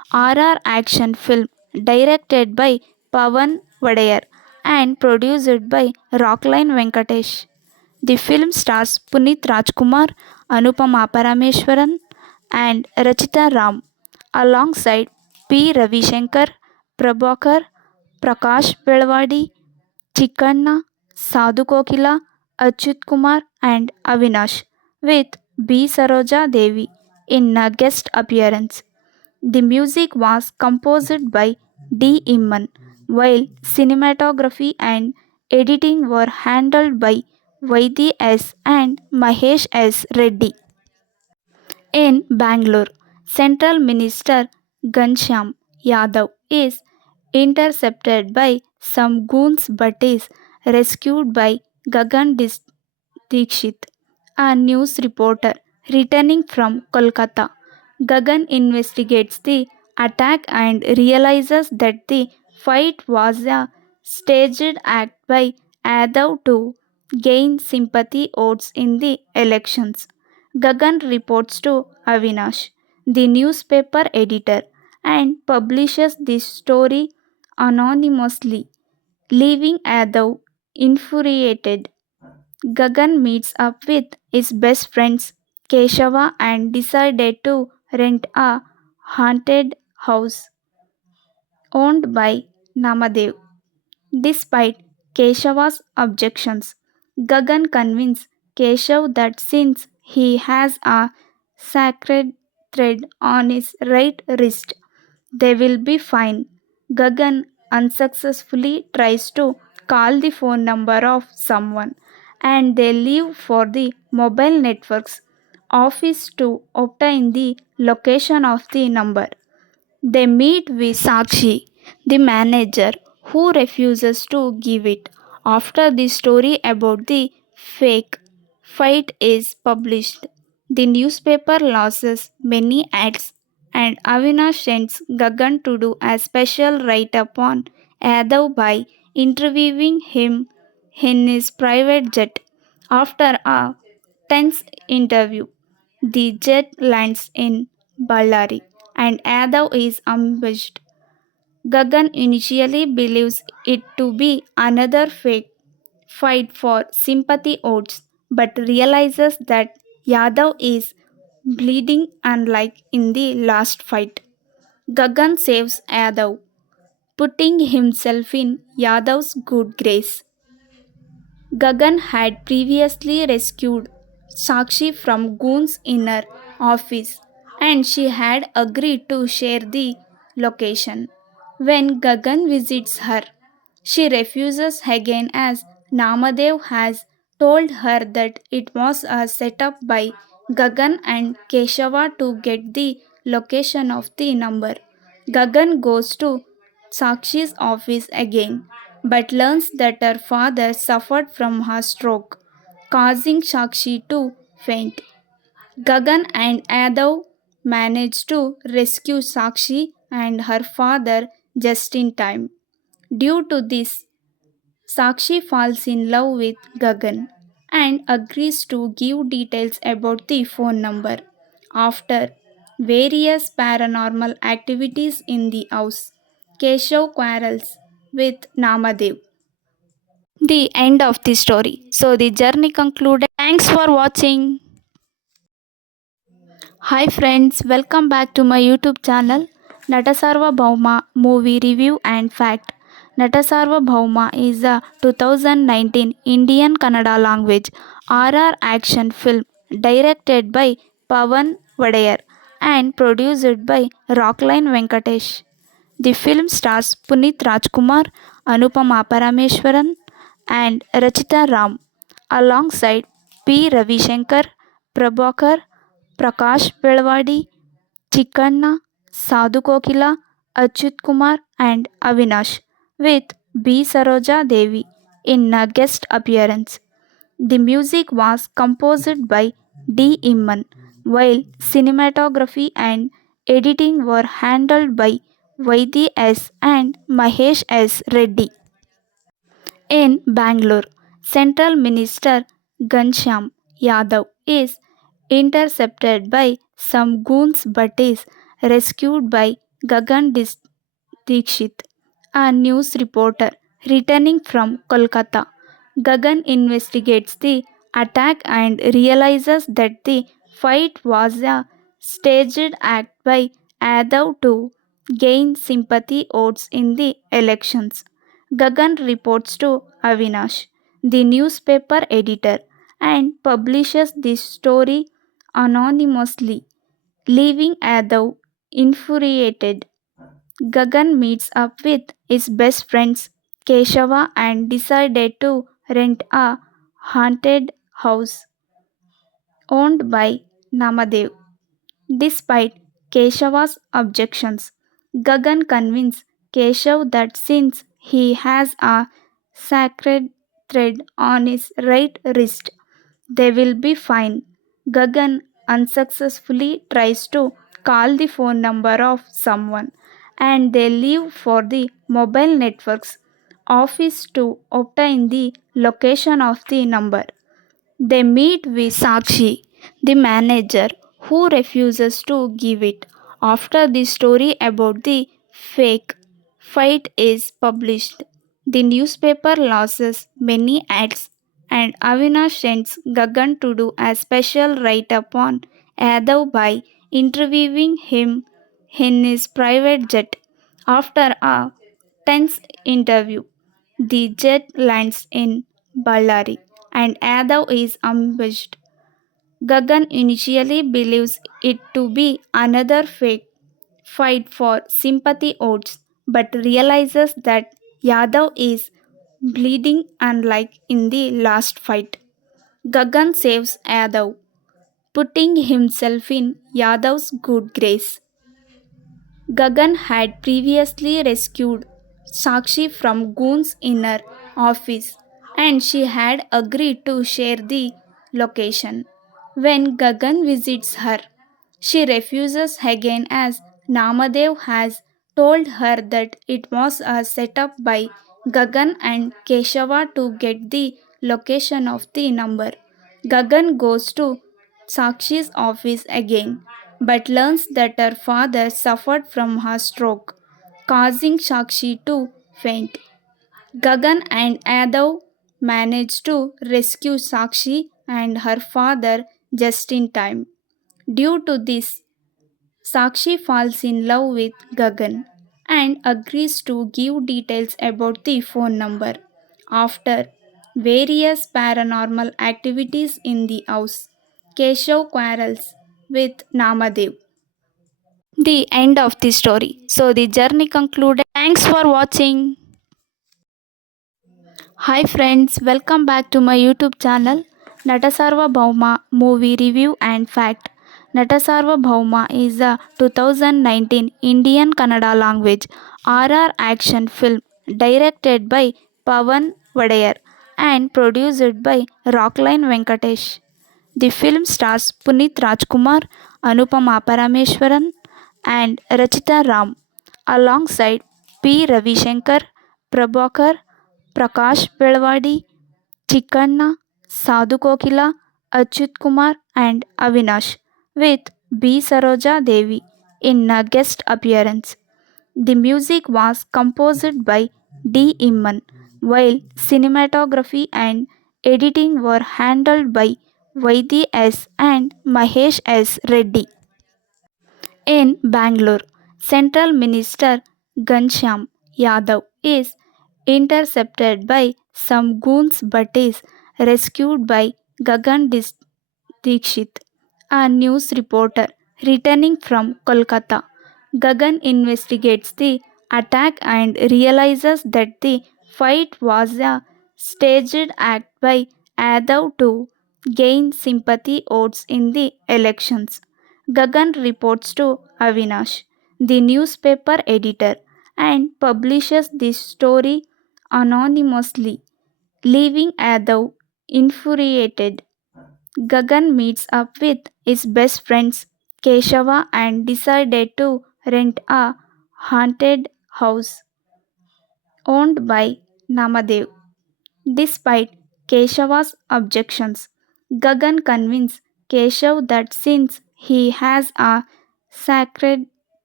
RR action film directed by Pavan Vadayar and produced by Rockline Venkatesh. The film stars Puneeth Rajkumar, Anupama Parameshwaran, and Rachita Ram, alongside P. Ravishankar, Prabhakar, Prakash Belwadi, Chikkanna, Sadhu Kokila, Achyut Kumar, and Avinash, with B. Saroja Devi in a guest appearance. The music was composed by D. Imman, while cinematography and editing were handled by Vaidhi S. and Mahesh S. Reddy. In Bangalore, Central Minister Ghanshyam Yadav is intercepted by some goons but is rescued by Gagan Dikshit, a news reporter returning from Kolkata. Gagan investigates the attack and realizes that the fight was a staged act by Yadav to gain sympathy votes in the elections. Gagan reports to Avinash, the newspaper editor, and publishes the story anonymously, leaving Yadav infuriated. Gagan meets up with his best friends Keshava and decided to rent a haunted house owned by Namadev. Despite Keshava's objections, Gagan convinces Keshav that since he has a sacred thread on his right wrist, they will be fine. Gagan unsuccessfully tries to call the phone number of someone and they leave for the mobile network's office to obtain the location of the number. They meet with Sakshi, the manager, who refuses to give it. After the story about the fake fight is published, the newspaper loses many ads, and Avinash sends Gagan to do a special write up on Yadav by interviewing him in his private jet. After a tense interview, the jet lands in Ballari and Yadav is ambushed. Gagan initially believes it to be another fake fight for sympathy votes but realizes that Yadav is bleeding unlike in the last fight. Gagan saves Yadav, putting himself in Yadav's good grace. Gagan had previously rescued Sakshi from Goon's inner office and she had agreed to share the location. When Gagan visits her, she refuses again as Namadev has told her that it was a setup by Gagan and Keshava to get the location of the number. Gagan goes to Sakshi's office again but learns that her father suffered from a stroke, causing Sakshi to faint. Gagan and Yadav manage to rescue Sakshi and her father just in time. Due to this, Sakshi falls in love with Gagan and agrees to give details about the phone number. After various paranormal activities in the house, Keshav quarrels with Namadev. The end of the story. So the journey concluded. Thanks for watching. Hi friends, welcome back to my YouTube channel Natasarvabhouma Movie Review and Fact. Natasarvabhouma is a 2019 Indian Kannada language RR action film directed by Pavan Vadayar and produced by Rockline Venkatesh. The film stars Puneeth Rajkumar, Anupama Parameshwaran, and Rachita Ram, alongside P. Ravishankar, Prabhakar, Prakash Belwadi, Chikkanna, Sadhu Kokila, Achyut Kumar, and Avinash, with B. Saroja Devi in a guest appearance. The music was composed by D. Imman, while cinematography and editing were handled by Vaidhi S. and Mahesh S. Reddy. In Bangalore, Central Minister Ghanshyam Yadav is intercepted by some goons but is rescued by Gagan Dikshit, a news reporter returning from Kolkata. Gagan investigates the attack and realizes that the fight was a staged act by Yadav to gain sympathy votes in the elections. Gagan reports to Avinash, the newspaper editor, and publishes this story anonymously, leaving Yadav infuriated. Gagan meets up with his best friends Keshava and decided to rent a haunted house owned by Namadev. Despite Keshava's objections, Gagan convinced Keshav that since he has a sacred thread on his right wrist, they will be fine. Gagan unsuccessfully tries to call the phone number of someone and they leave for the mobile network's office to obtain the location of the number. They meet with Sakshi, the manager, who refuses to give it. After the story about the fake fight is published, the newspaper loses many ads, and Avinash sends Gagan to do a special write up on Yadav by interviewing him in his private jet. After a tense interview, the jet lands in Ballari and Yadav is ambushed. Gagan initially believes it to be another fake fight for sympathy votes but realizes that Yadav is bleeding unlike in the last fight. Gagan saves Yadav, putting himself in Yadav's good grace. Gagan had previously rescued Sakshi from Goon's inner office and she had agreed to share the location. When Gagan visits her, she refuses again as Namadev has told her that it was a setup by Gagan and Keshava to get the location of the number. Gagan goes to Sakshi's office again but learns that her father suffered from a stroke, causing Sakshi to faint. Gagan and Yadav manage to rescue Sakshi and her father just in time. Due to this, Sakshi falls in love with Gagan and agrees to give details about the phone number. After various paranormal activities in the house, Keshav quarrels with Namadev. The end of the story. So the journey concluded. Thanks for watching. Hi friends, welcome back to my YouTube channel Natasarvabhouma Movie Review and Fact. Natasarvabhouma is a 2019 Indian Kannada language RR action film directed by Pavan Vadayar and produced by Rockline Venkatesh. The film stars Puneeth Rajkumar, Anupama Parameshwaran, and Rachita Ram, alongside P. Ravishankar, Prabhakar, Prakash Belwadi, Chikkanna, Sadhu Kokila, Achyut Kumar, and Avinash, with B. Saroja Devi in a guest appearance. The music was composed by D. Imman, while cinematography and editing were handled by Vaidhi S. and Mahesh S. Reddy. In Bangalore, Central Minister Ghanshyam Yadav is intercepted by some goons but is rescued by Gagan Dikshit, a news reporter returning from Kolkata. Gagan investigates the attack and realizes that the fight was a staged act by Yadav to gain sympathy votes in the elections. Gagan reports to Avinash, the newspaper editor, and publishes this story anonymously, leaving Yadav infuriated. Gagan meets up with his best friends Keshava and decided to rent a haunted house owned by Namadev. Despite Keshava's objections, Gagan convinced Keshav that since he has a sacred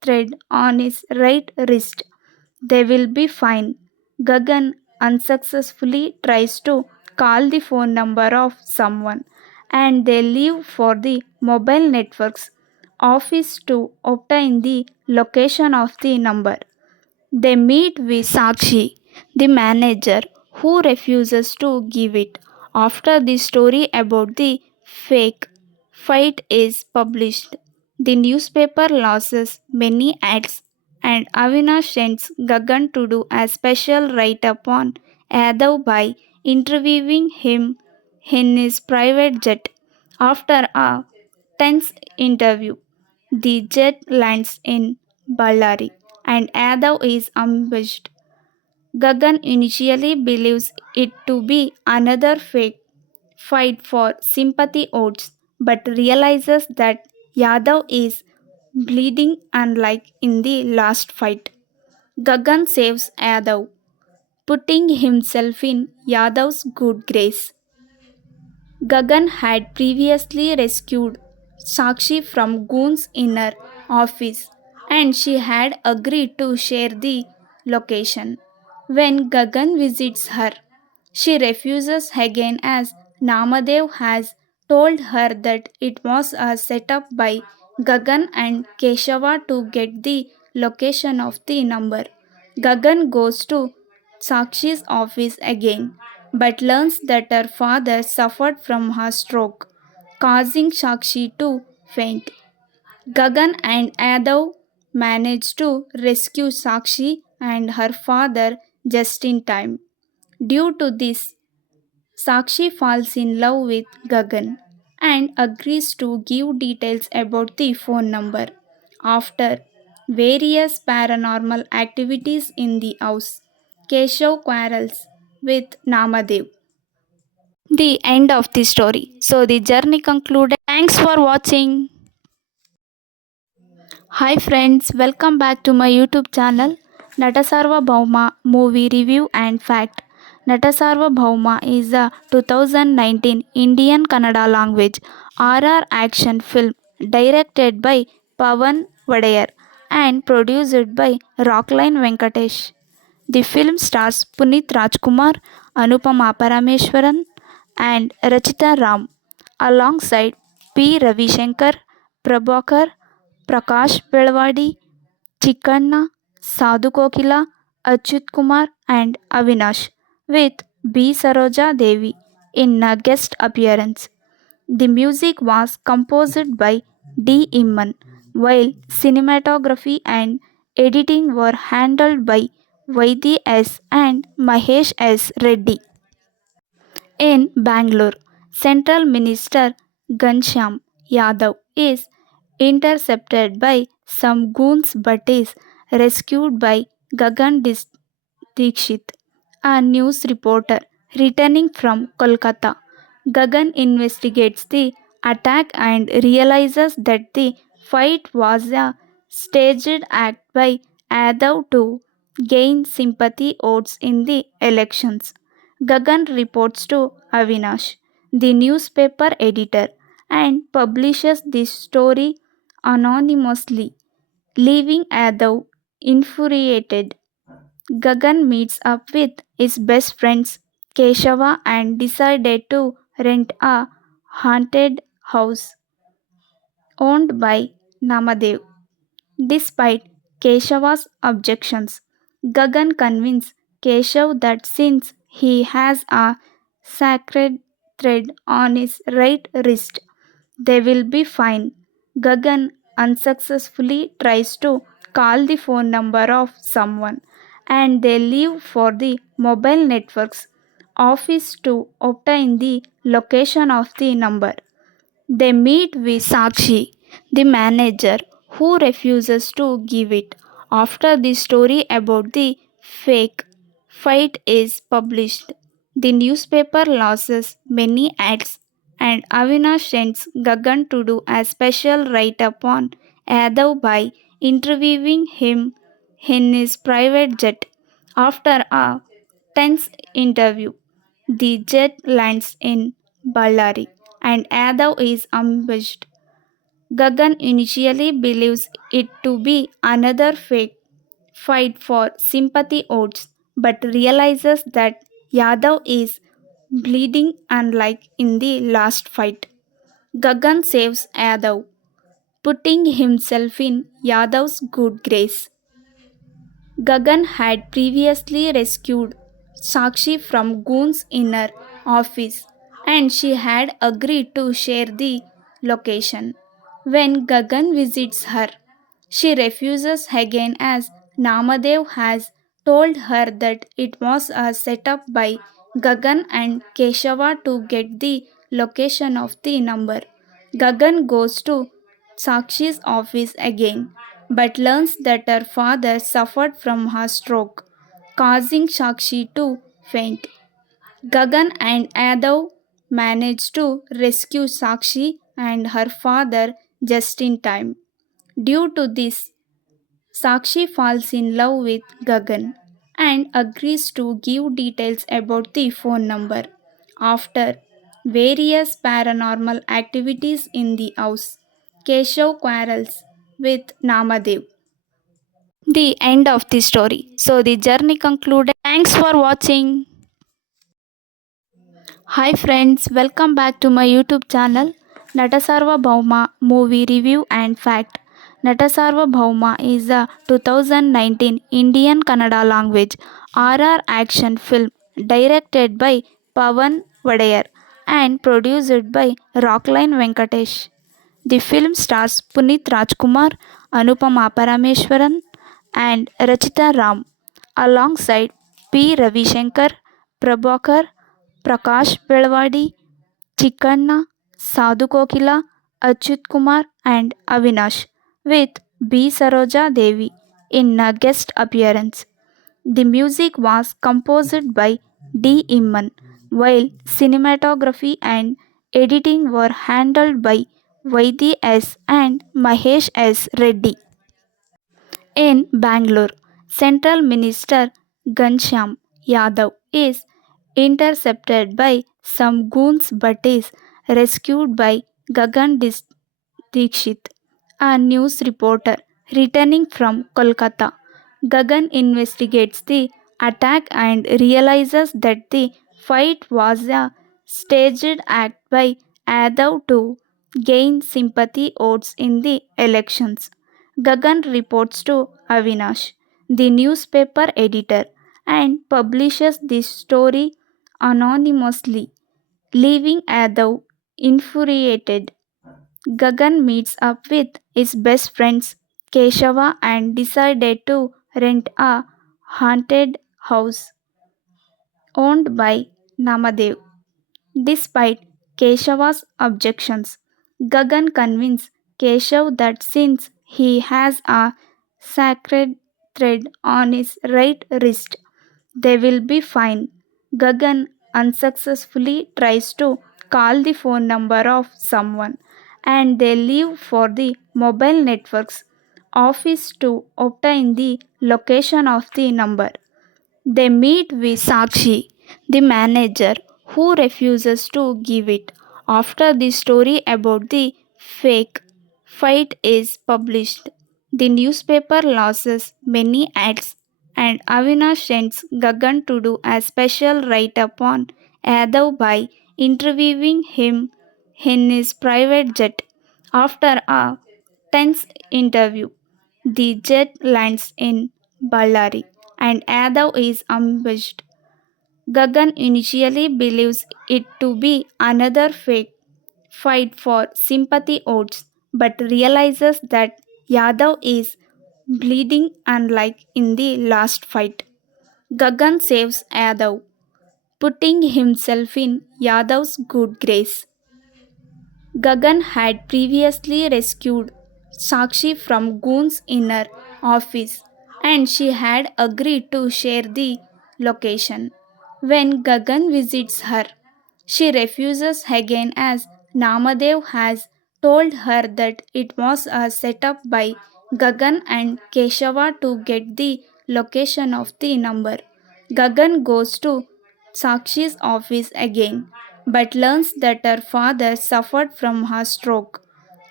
thread on his right wrist. They will be fine. Gagan unsuccessfully tries to call the phone number of someone and they leave for the mobile network's office to obtain the location of the number. They meet with Sakshi, the manager, who refuses to give it. After the story about the fake fight is published, the newspaper loses many ads, and Avinash sends Gagan to do a special write up on Yadav by interviewing him in his private jet. After a tense interview, the jet lands in Ballari and Yadav is ambushed. Gagan initially believes it to be another fake fight for sympathy votes but realizes that Yadav is bleeding unlike in the last fight. Gagan saves Yadav, putting himself in Yadav's good grace. Gagan had previously rescued Sakshi from Goon's inner office and she had agreed to share the location. When Gagan visits her, she refuses again as Namadev has told her that it was a setup by Gagan and Keshava to get the location of the number. Gagan goes to Sakshi's office again but learns that her father suffered from a stroke, causing Sakshi to faint. Gagan and Yadav manage to rescue Sakshi and her father just in time. Due to this, Sakshi falls in love with Gagan and agrees to give details about the phone number. After various paranormal activities in the house, Keshav quarrels with Namadev. The end of the story. So the journey concluded. Thanks for watching. Hi friends, welcome back to my YouTube channel Natasarvabhouma Movie Review and Fact. Natasarvabhouma is a 2019 Indian Kannada language RR action film directed by Pavan Vadayar and produced by Rockline Venkatesh. The film stars Puneeth Rajkumar, Anupama Parameshwaran, and Rachita Ram alongside P. Ravishankar, Prabhakar, Prakash Belwadi, Chikkanna, Sadhu Kokila, Achyut Kumar, and Avinash, with B. Saroja Devi in a guest appearance. The music was composed by D. Imman, while cinematography and editing were handled by Vaidhi S. and Mahesh S. Reddy. In Bangalore, Central Minister Ghanshyam Yadav is intercepted by some goons but is rescued by Gagan Dikshit, a news reporter returning from Kolkata. Gagan investigates the attack and realizes that the fight was a staged act by Yadav to gain sympathy votes in the elections. Gagan reports to Avinash, the newspaper editor, and publishes the story anonymously, leaving Yadav infuriated. Gagan meets up with his best friends Keshava and decided to rent a haunted house owned by Namadev. Despite Keshava's objections, Gagan convinces Keshav that since he has a sacred thread on his right wrist, they will be fine. Gagan unsuccessfully tries to call the phone number of someone and they leave for the mobile network's office to obtain the location of the number. They meet with Sakshi, the manager, who refuses to give it. After the story about the fake fight is published, the newspaper loses many ads, and Avinash sends Gagan to do a special write up on Yadav by interviewing him in his private jet. After a tense interview, the jet lands in Ballari and Yadav is ambushed. Gagan initially believes it to be another fake fight for sympathy votes, but realizes that Yadav is bleeding unlike in the last fight. Gagan saves Yadav, putting himself in Yadav's good grace. Gagan had previously rescued Sakshi from Goon's inner office and she had agreed to share the location. When Gagan visits her, she refuses again as Namadev has told her that it was a setup by Gagan and Keshava to get the location of the number. Gagan goes to Sakshi's office again, but learns that her father suffered from a stroke, causing Sakshi to faint. Gagan and Yadav manage to rescue Sakshi and her father just in time. Due to this, Sakshi falls in love with Gagan and agrees to give details about the phone number. After various paranormal activities in the house, Keshav quarrels with Namadev. The end of the story. So the journey concluded. Thanks for watching. Hi friends, welcome back to my YouTube channel Natasarvabhouma Movie Review and Fact. Natasarvabhouma is a 2019 Indian Kannada language horror action film directed by Pavan Vadayar and produced by Rockline Venkatesh. The film stars Puneeth Rajkumar, Anupama Parameshwaran, and Rachita Ram alongside P. Ravishankar, Prabhakar, Prakash Belwadi, Chikanna, Sadhu Kokila, Achyut Kumar, and Avinash, with B. Saroja Devi in a guest appearance. The music was composed by D. Imman, while cinematography and editing were handled by Vaidhi S. and Mahesh S. Reddy. In Bangalore, Central Minister Ghanshyam Yadav is intercepted by some goons but is rescued by Gagan Dikshit, a news reporter returning from Kolkata. Gagan investigates the attack and realizes that the fight was a staged act by Yadav to gain sympathy votes in the elections. Gagan reports to Avinash, the newspaper editor, and publishes the story anonymously, leaving Yadav infuriated. Gagan meets up with his best friends Keshava and decided to rent a haunted house owned by Namadev. Despite Keshava's objections, Gagan convinces Keshav that since he has a sacred thread on his right wrist, they will be fine. Gagan unsuccessfully tries to call the phone number of someone and they leave for the mobile network's office to obtain the location of the number. They meet with Sakshi, the manager, who refuses to give it. After the story about the fake fight is published, the newspaper loses many ads, and Avinash sends Gagan to do a special write up on Yadav by interviewing him in his private jet. After a tense interview, the jet lands in Ballari and Yadav is ambushed. Gagan initially believes it to be another fake fight for sympathy votes, but realizes that Yadav is bleeding unlike in the last fight. Gagan saves Yadav, putting himself in Yadav's good grace. Gagan had previously rescued Sakshi from Goon's inner office and she had agreed to share the location. When Gagan visits her, she refuses again as Namadev has told her that it was a setup by Gagan and Keshava to get the location of the number. Gagan goes to Sakshi's office again, but learns that her father suffered from a stroke,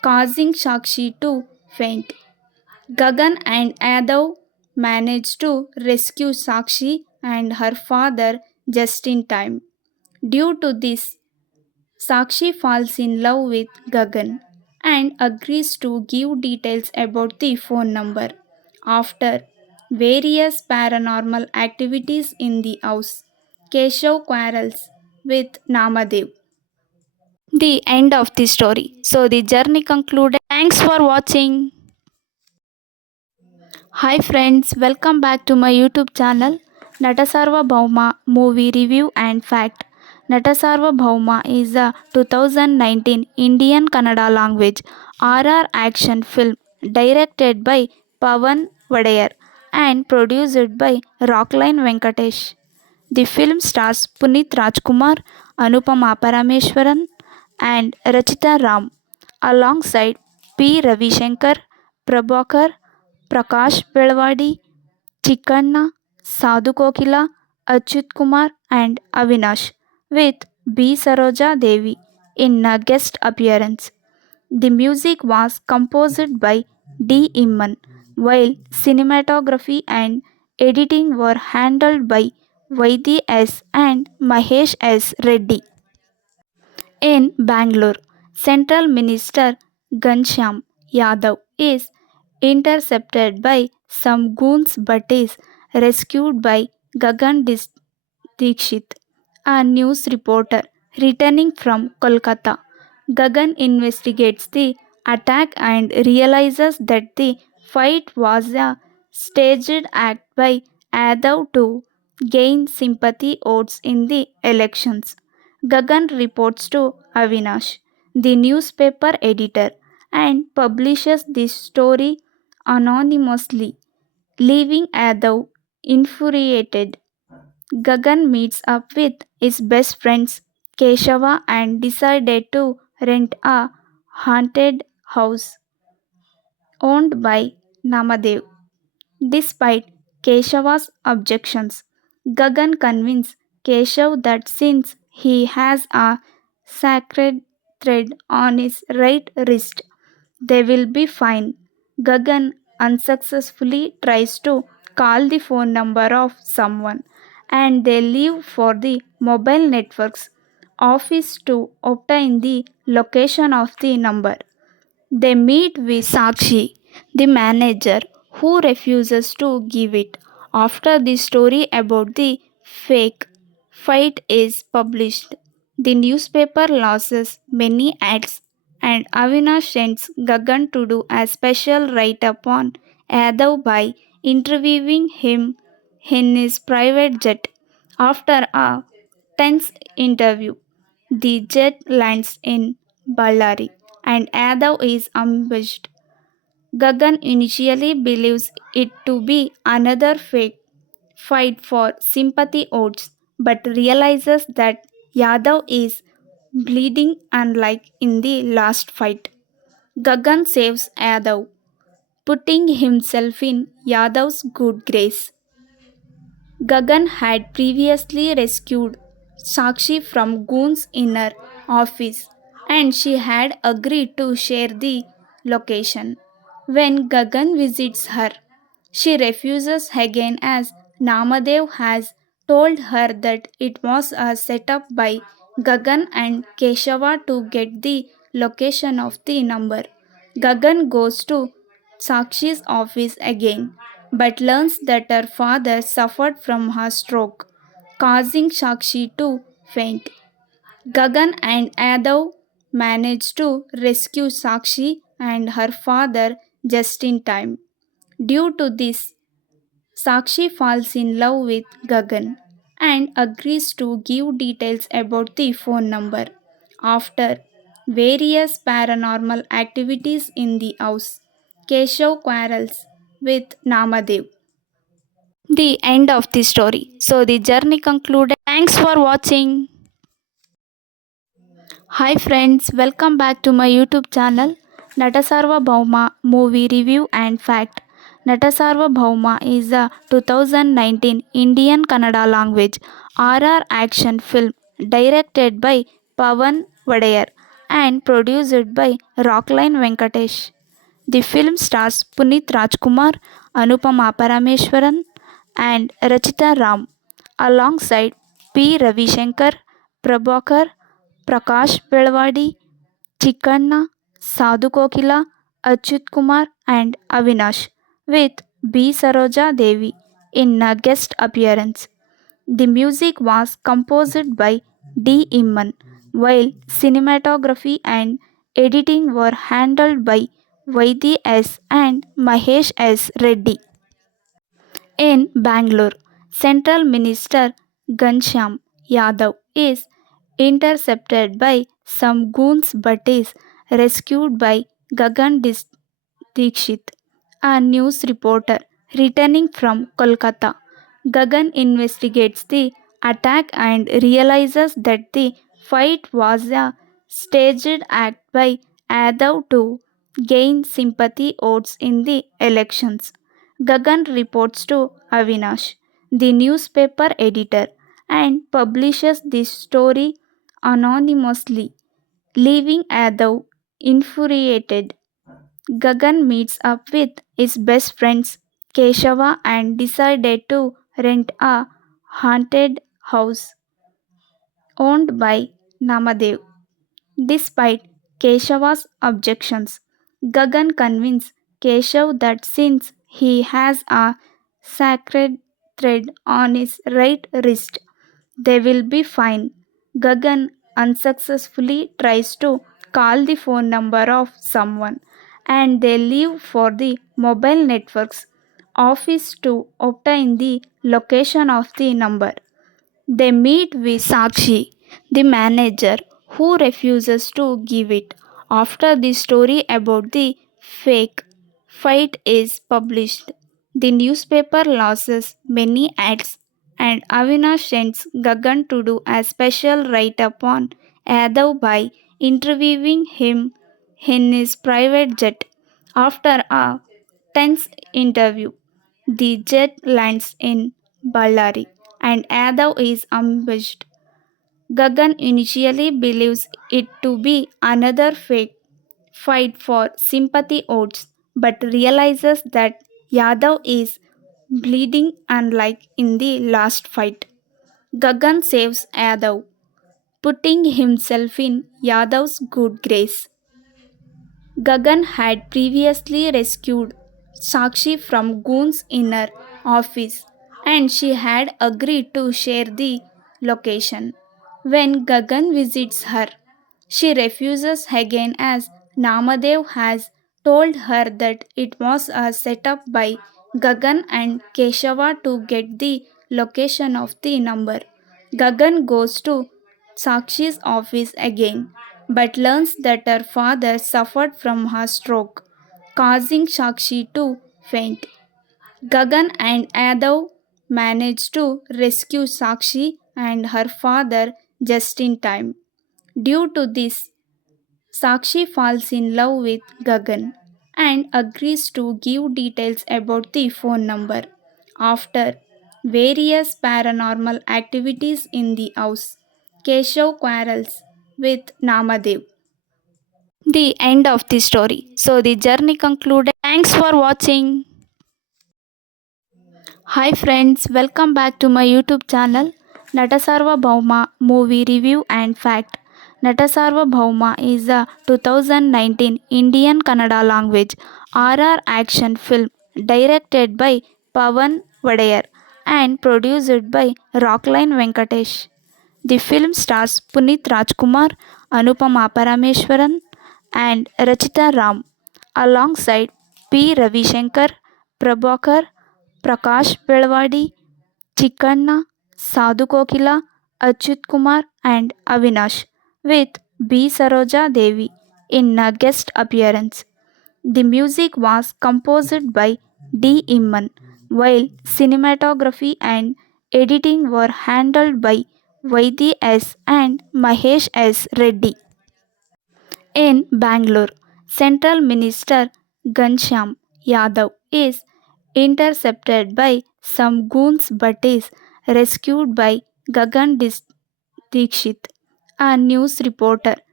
causing Sakshi to faint. Gagan and Yadav manage to rescue Sakshi and her father just in time. Due to this, Sakshi falls in love with Gagan and agrees to give details about the phone number. After various paranormal activities in the house, Keshav quarrels with Namadev. The end of the story. So the journey concluded. Thanks for watching. Hi friends, welcome back to my YouTube channel Natasarvabhouma Movie Review and Fact. Natasarvabhouma is a 2019 Indian Kannada language RR action film directed by Pavan Vadayar and produced by Rockline Venkatesh. The film stars Puneeth Rajkumar, Anupama Parameshwaran, and Rachita Ram, alongside P. Ravishankar, Prabhakar, Prakash Belwadi, Chikkanna, Sadhu Kokila, Achyut Kumar, and Avinash, with B. Saroja Devi in a guest appearance. The music was composed by D. Imman, while cinematography and editing were handled by Vaidhi S. and Mahesh S. Reddy. In Bangalore, Central Minister Ghanshyam Yadav is intercepted by some goons but is rescued by Gagan Dikshit, a news reporter returning from Kolkata. Gagan investigates the attack and realizes that the fight was a staged act by Yadav to gain sympathy votes in the elections. Gagan reports to Avinash, the newspaper editor, and publishes this story anonymously, leaving Yadav infuriated. Gagan meets up with his best friends Keshava and decided to rent a haunted house owned by Namadev. Despite Keshava's objections, Gagan convinces Keshav that since he has a sacred thread on his right wrist, they will be fine. Gagan unsuccessfully tries to call the phone number of someone and they leave for the mobile network's office to obtain the location of the number. They meet with Sakshi, the manager, who refuses to give it. After the story about the fake fight is published, the newspaper loses many ads, and Avinash sends Gagan to do a special write up on Yadav by interviewing him in his private jet. After a tense interview, the jet lands in Ballari and Yadav is ambushed. Gagan initially believes it to be another fake fight for sympathy votes but realizes that Yadav is bleeding unlike in the last fight. Gagan saves Yadav, putting himself in Yadav's good grace. Gagan had previously rescued Sakshi from Goon's inner office and she had agreed to share the location. When Gagan visits her, she refuses again as Namadev has told her that it was a setup by Gagan and Keshava to get the location of the number. Gagan goes to Sakshi's office again but learns that her father suffered from a stroke, causing Sakshi to faint. Gagan and Yadav manage to rescue Sakshi and her father just in time. Due to this, Sakshi falls in love with Gagan and agrees to give details about the phone number. After various paranormal activities in the house, Keshav quarrels with Namadev. The end of the story. So the journey concluded. Thanks for watching. Hi friends, welcome back to my YouTube channel Natasarvabhouma Movie Review and Fact. Natasarvabhouma is a 2019 Indian Kannada language RR action film directed by Pavan Vadayar and produced by Rockline Venkatesh. The film stars Puneeth Rajkumar, Anupama Parameshwaran, and Rachita Ram, alongside P. Ravishankar, Prabhakar, Prakash Belwadi, Chikanna, Sadhu Kokila, Achyut Kumar, and Avinash, with B. Saroja Devi in a guest appearance. The music was composed by D. Imman, while cinematography and editing were handled by Vaidhi S. and Mahesh S. Reddy. In Bangalore, Central Minister Ghanshyam Yadav is intercepted by some goons but is rescued by Gagan Dikshit, a news reporter returning from Kolkata. Gagan investigates the attack and realizes that the fight was a staged act by Yadav to gain sympathy votes in the elections. Gagan reports to Avinash, the newspaper editor, and publishes the story anonymously, leaving Yadav infuriated. Gagan meets up with his best friends Keshava and decided to rent a haunted house owned by Namadev. Despite Keshava's objections, Gagan convinces Keshav that since he has a sacred thread on his right wrist, they will be fine. Gagan unsuccessfully tries to call the phone number of someone and they leave for the mobile network's office to obtain the location of the number. They meet with Sakshi, the manager, who refuses to give it. After the story about the fake fight is published, the newspaper loses many ads, and Avinash sends Gagan to do a special write up on Yadav by interviewing him in his private jet. After a tense interview, the jet lands in Ballari and Yadav is ambushed. Gagan initially believes it to be another fake fight for sympathy votes but realizes that Yadav is bleeding unlike in the last fight. Gagan saves Yadav, putting himself in Yadav's good grace. Gagan had previously rescued Sakshi from Goon's inner office and she had agreed to share the location. When Gagan visits her, she refuses again as Namadev has told her that it was a setup by Gagan and Keshava to get the location of the number. Gagan goes to Sakshi's office again but learns that her father suffered from a stroke, causing Sakshi to faint. Gagan and Yadav manage to rescue Sakshi and her father just in time. Due to this, Sakshi falls in love with Gagan and agrees to give details about the phone number. After various paranormal activities in the house, Keshav quarrels with Namadev. The end of the story. So the journey concluded. Thanks for watching. Hi friends, welcome back to my YouTube channel Natasarvabhouma Movie Review and Fact. Natasarvabhouma is a 2019 Indian Kannada language horror action film directed by Pavan Vadayar and produced by Rockline Venkatesh. The film stars Puneeth Rajkumar, Anupama Parameshwaran, and Rachita Ram, alongside P. Ravishankar, Prabhakar, Prakash Belwadi, Chikanna, Sadhu Kokila, Achyut Kumar, and Avinash, with B. Saroja Devi in a guest appearance. The music was composed by D. Imman, while cinematography and editing were handled by Vaidhi S. and Mahesh S. Reddy. In Bangalore, Central Minister Ghanshyam Yadav is intercepted by some goons but is rescued by Gagan Dikshit, a news reporter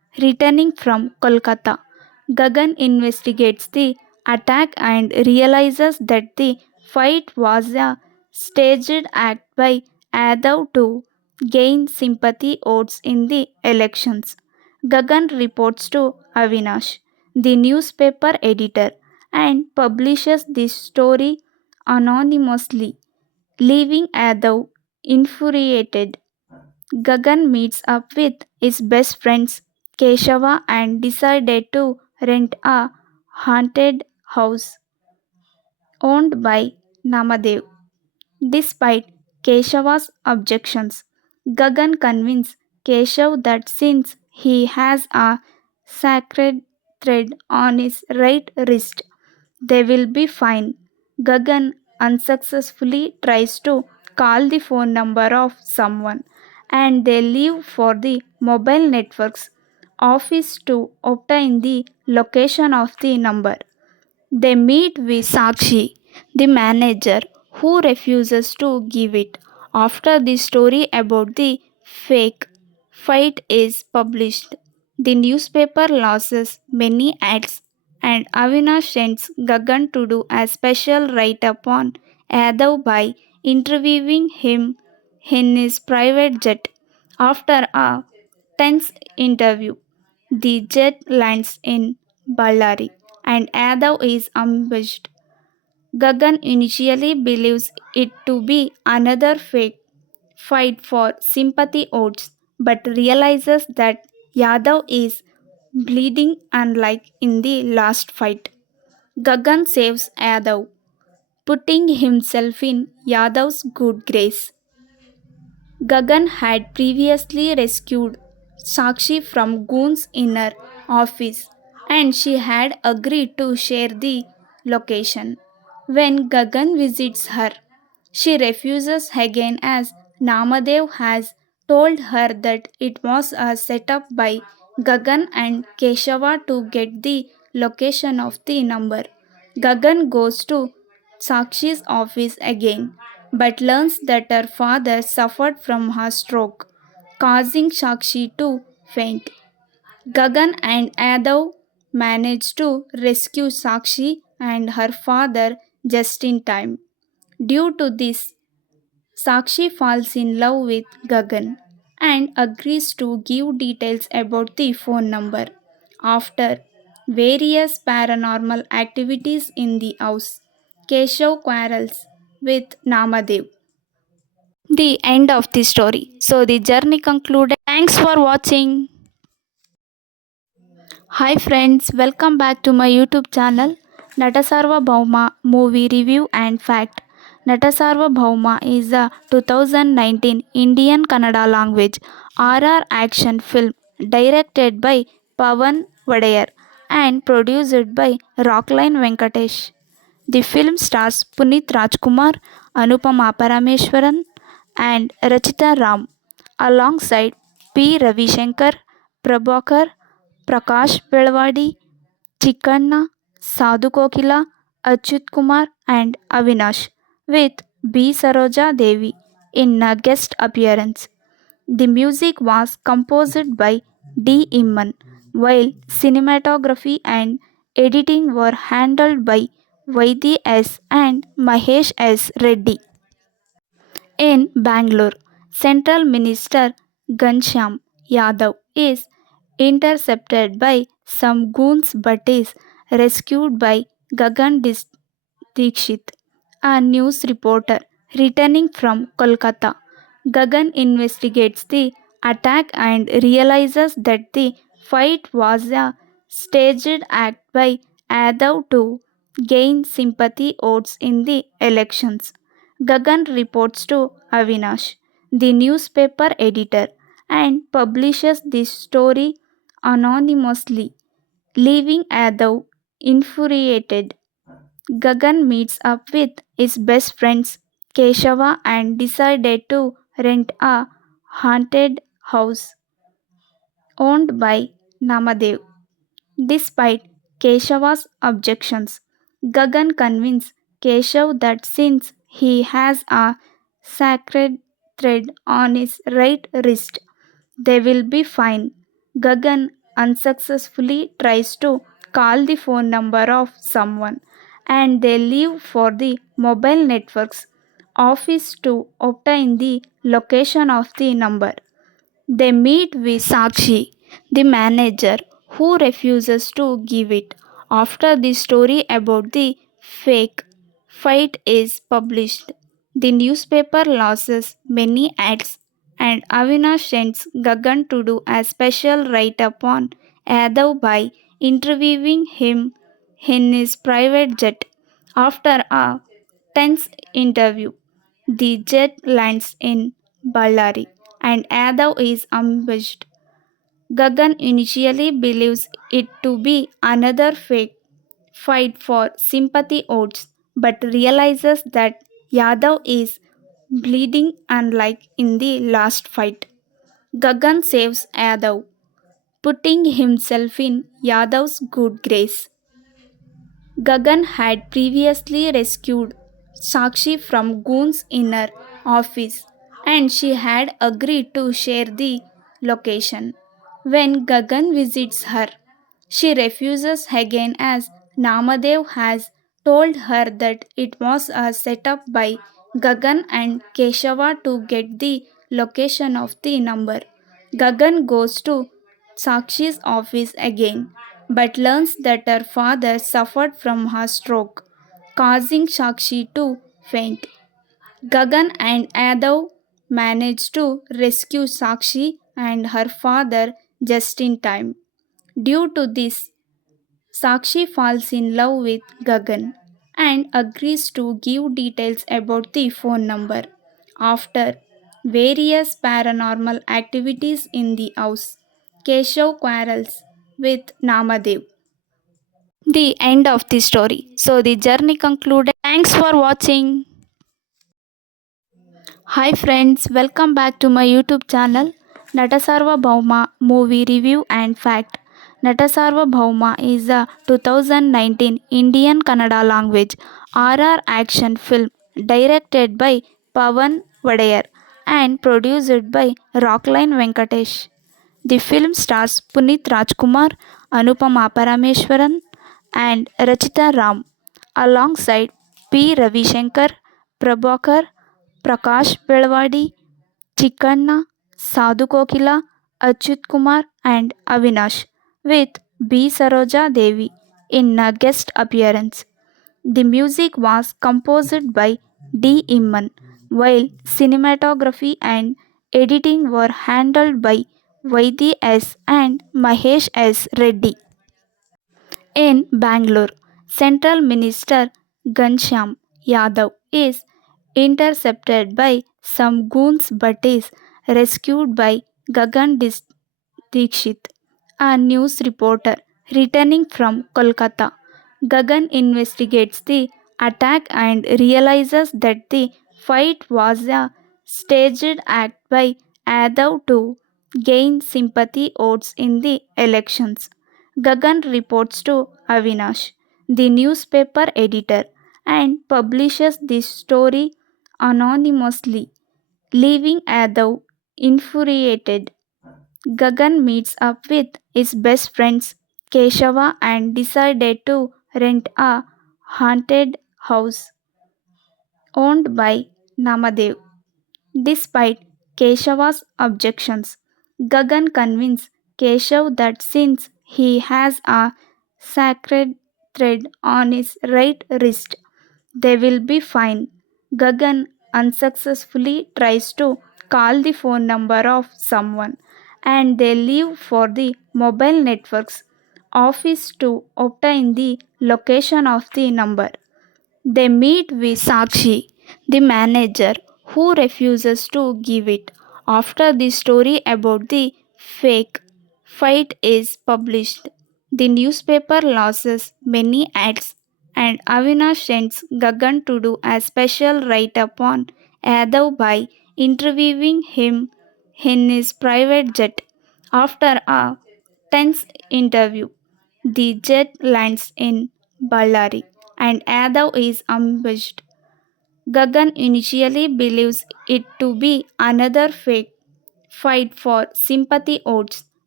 returning from Kolkata. Gagan investigates the attack and realizes that the fight was a staged act by Yadav to gain sympathy votes in the elections. Gagan reports to Avinash, the newspaper editor, and publishes this story anonymously, leaving Yadav infuriated. Gagan meets up with his best friends Keshava and decided to rent a haunted house owned by Namadev. Despite Keshava's objections, Gagan convinced Keshav that since he has a sacred thread on his right wrist, they will be fine. Gagan unsuccessfully tries to call the phone number of someone and they leave for the mobile network's office to obtain the location of the number. They meet with Sakshi, the manager, who refuses to give it. After the story about the fake fight is published, the newspaper loses many ads, and Avinash sends Gagan to do a special write up on Yadav by interviewing him in his private jet. After a tense interview, the jet lands in Ballari and Yadav is ambushed. Gagan initially believes it to be another fake fight for sympathy votes but realizes that Yadav is bleeding unlike in the last fight. Gagan saves Yadav, putting himself in Yadav's good grace. Gagan had previously rescued Sakshi from Goon's inner office and she had agreed to share the location. When Gagan visits her, she refuses again as Namadev has told her that it was a setup by Gagan and Keshava to get the location of the number. Gagan goes to Sakshi's office again but learns that her father suffered from a stroke, causing Sakshi to faint. Gagan and Yadav manage to rescue Sakshi and her father just in time. Due to this, Sakshi falls in love with Gagan and agrees to give details about the phone number. After various paranormal activities in the house, Keshav quarrels with Namadev. The end of the story. So the journey concluded. Thanks for watching. Hi friends, welcome back to my YouTube channel Natasarvabhouma Movie Review and Fact. Natasarvabhouma is a 2019 Indian Kannada language RR action film directed by Pavan Vadayar and produced by Rockline Venkatesh. The film stars Puneeth Rajkumar, Anupama Parameshwaran, and Rachita Ram, alongside P. Ravishankar, Prabhakar, Prakash Belwadi, Chikkanna, Sadhu Kokila, Achyut Kumar, and Avinash, with B. Saroja Devi in a guest appearance. The music was composed by D. Imman, while cinematography and editing were handled by Vaidhi S. and Mahesh S. Reddy. In Bangalore, Central Minister Ghanshyam Yadav is intercepted by some goons but is rescued by Gagan Dikshit, a news reporter returning from Kolkata. Gagan investigates the attack and realizes that the fight was a staged act by Yadav to gain sympathy votes in the elections. Gagan reports to Avinash, the newspaper editor, and publishes this story anonymously, leaving Yadav infuriated. Gagan meets up with his best friends Keshava and decided to rent a haunted house owned by Namadev. Despite Keshava's objections, Gagan convinced Keshav that since he has a sacred thread on his right wrist, they will be fine. Gagan unsuccessfully tries to call the phone number of someone, and they leave for the mobile network's office to obtain the location of the number. They meet with Sakshi, the manager, who refuses to give it. After the story about the fake fight is published, the newspaper loses many ads, and Avinash sends Gagan to do a special write up on Yadav by interviewing him in his private jet. After a tense interview, the jet lands in Ballari and Yadav is ambushed. Gagan initially believes it to be another fake fight for sympathy votes but realizes that Yadav is bleeding unlike in the last fight. Gagan saves Yadav, putting himself in Yadav's good grace. Gagan had previously rescued Sakshi from Goon's inner office and she had agreed to share the location. When Gagan visits her, she refuses again as Namadev has told her that it was a setup by Gagan and Keshava to get the location of the number. Gagan goes to Sakshi's office again, but learns that her father suffered from a stroke, causing Sakshi to faint. Gagan and Yadav manage to rescue Sakshi and her father just in time. Due to this, Sakshi falls in love with Gagan and agrees to give details about the phone number. After various paranormal activities in the house, Keshav quarrels with Namadev. The end of the story. So the journey concluded. Thanks for watching. Hi friends, welcome back to my YouTube channel Natasarvabhouma Movie Review and Fact. Natasarvabhouma is a 2019 Indian Kannada language RR action film directed by Pavan Vadayar and produced by Rockline Venkatesh. The film stars Puneeth Rajkumar, Anupama Parameshwaran, and Rachita Ram alongside P. Ravishankar, Prabhakar, Prakash Belwadi, Chikanna, Sadhu Kokila, Achyut Kumar, and Avinash, with B. Saroja Devi in a guest appearance. The music was composed by D. Imman, while cinematography and editing were handled by Vaidi S. and Mahesh S. Reddy. In Bangalore, Central Minister Ghanshyam Yadav is intercepted by some goons but is rescued by Gagan Dikshit, a news reporter returning from Kolkata. Gagan investigates the attack and realizes that the fight was a staged act by Yadav to gain sympathy votes in the elections. Gagan reports to Avinash, the newspaper editor, and publishes the story anonymously, leaving Yadav infuriated. Gagan meets up with his best friends Keshava and decided to rent a haunted house owned by Namadev. Despite Keshava's objections, Gagan convinces Keshav that since he has a sacred thread on his right wrist, they will be fine. Gagan unsuccessfully tries to call the phone number of someone and they leave for the mobile network's office to obtain the location of the number. They meet with Sakshi, the manager, who refuses to give it. After the story about the fake fight is published, the newspaper loses many ads, and Avinash sends Gagan to do a special write up on Yadav by interviewing him in his private jet. After a tense interview, the jet lands in Ballari and Yadav is ambushed. Gagan initially believes it to be another fake fight for sympathy votes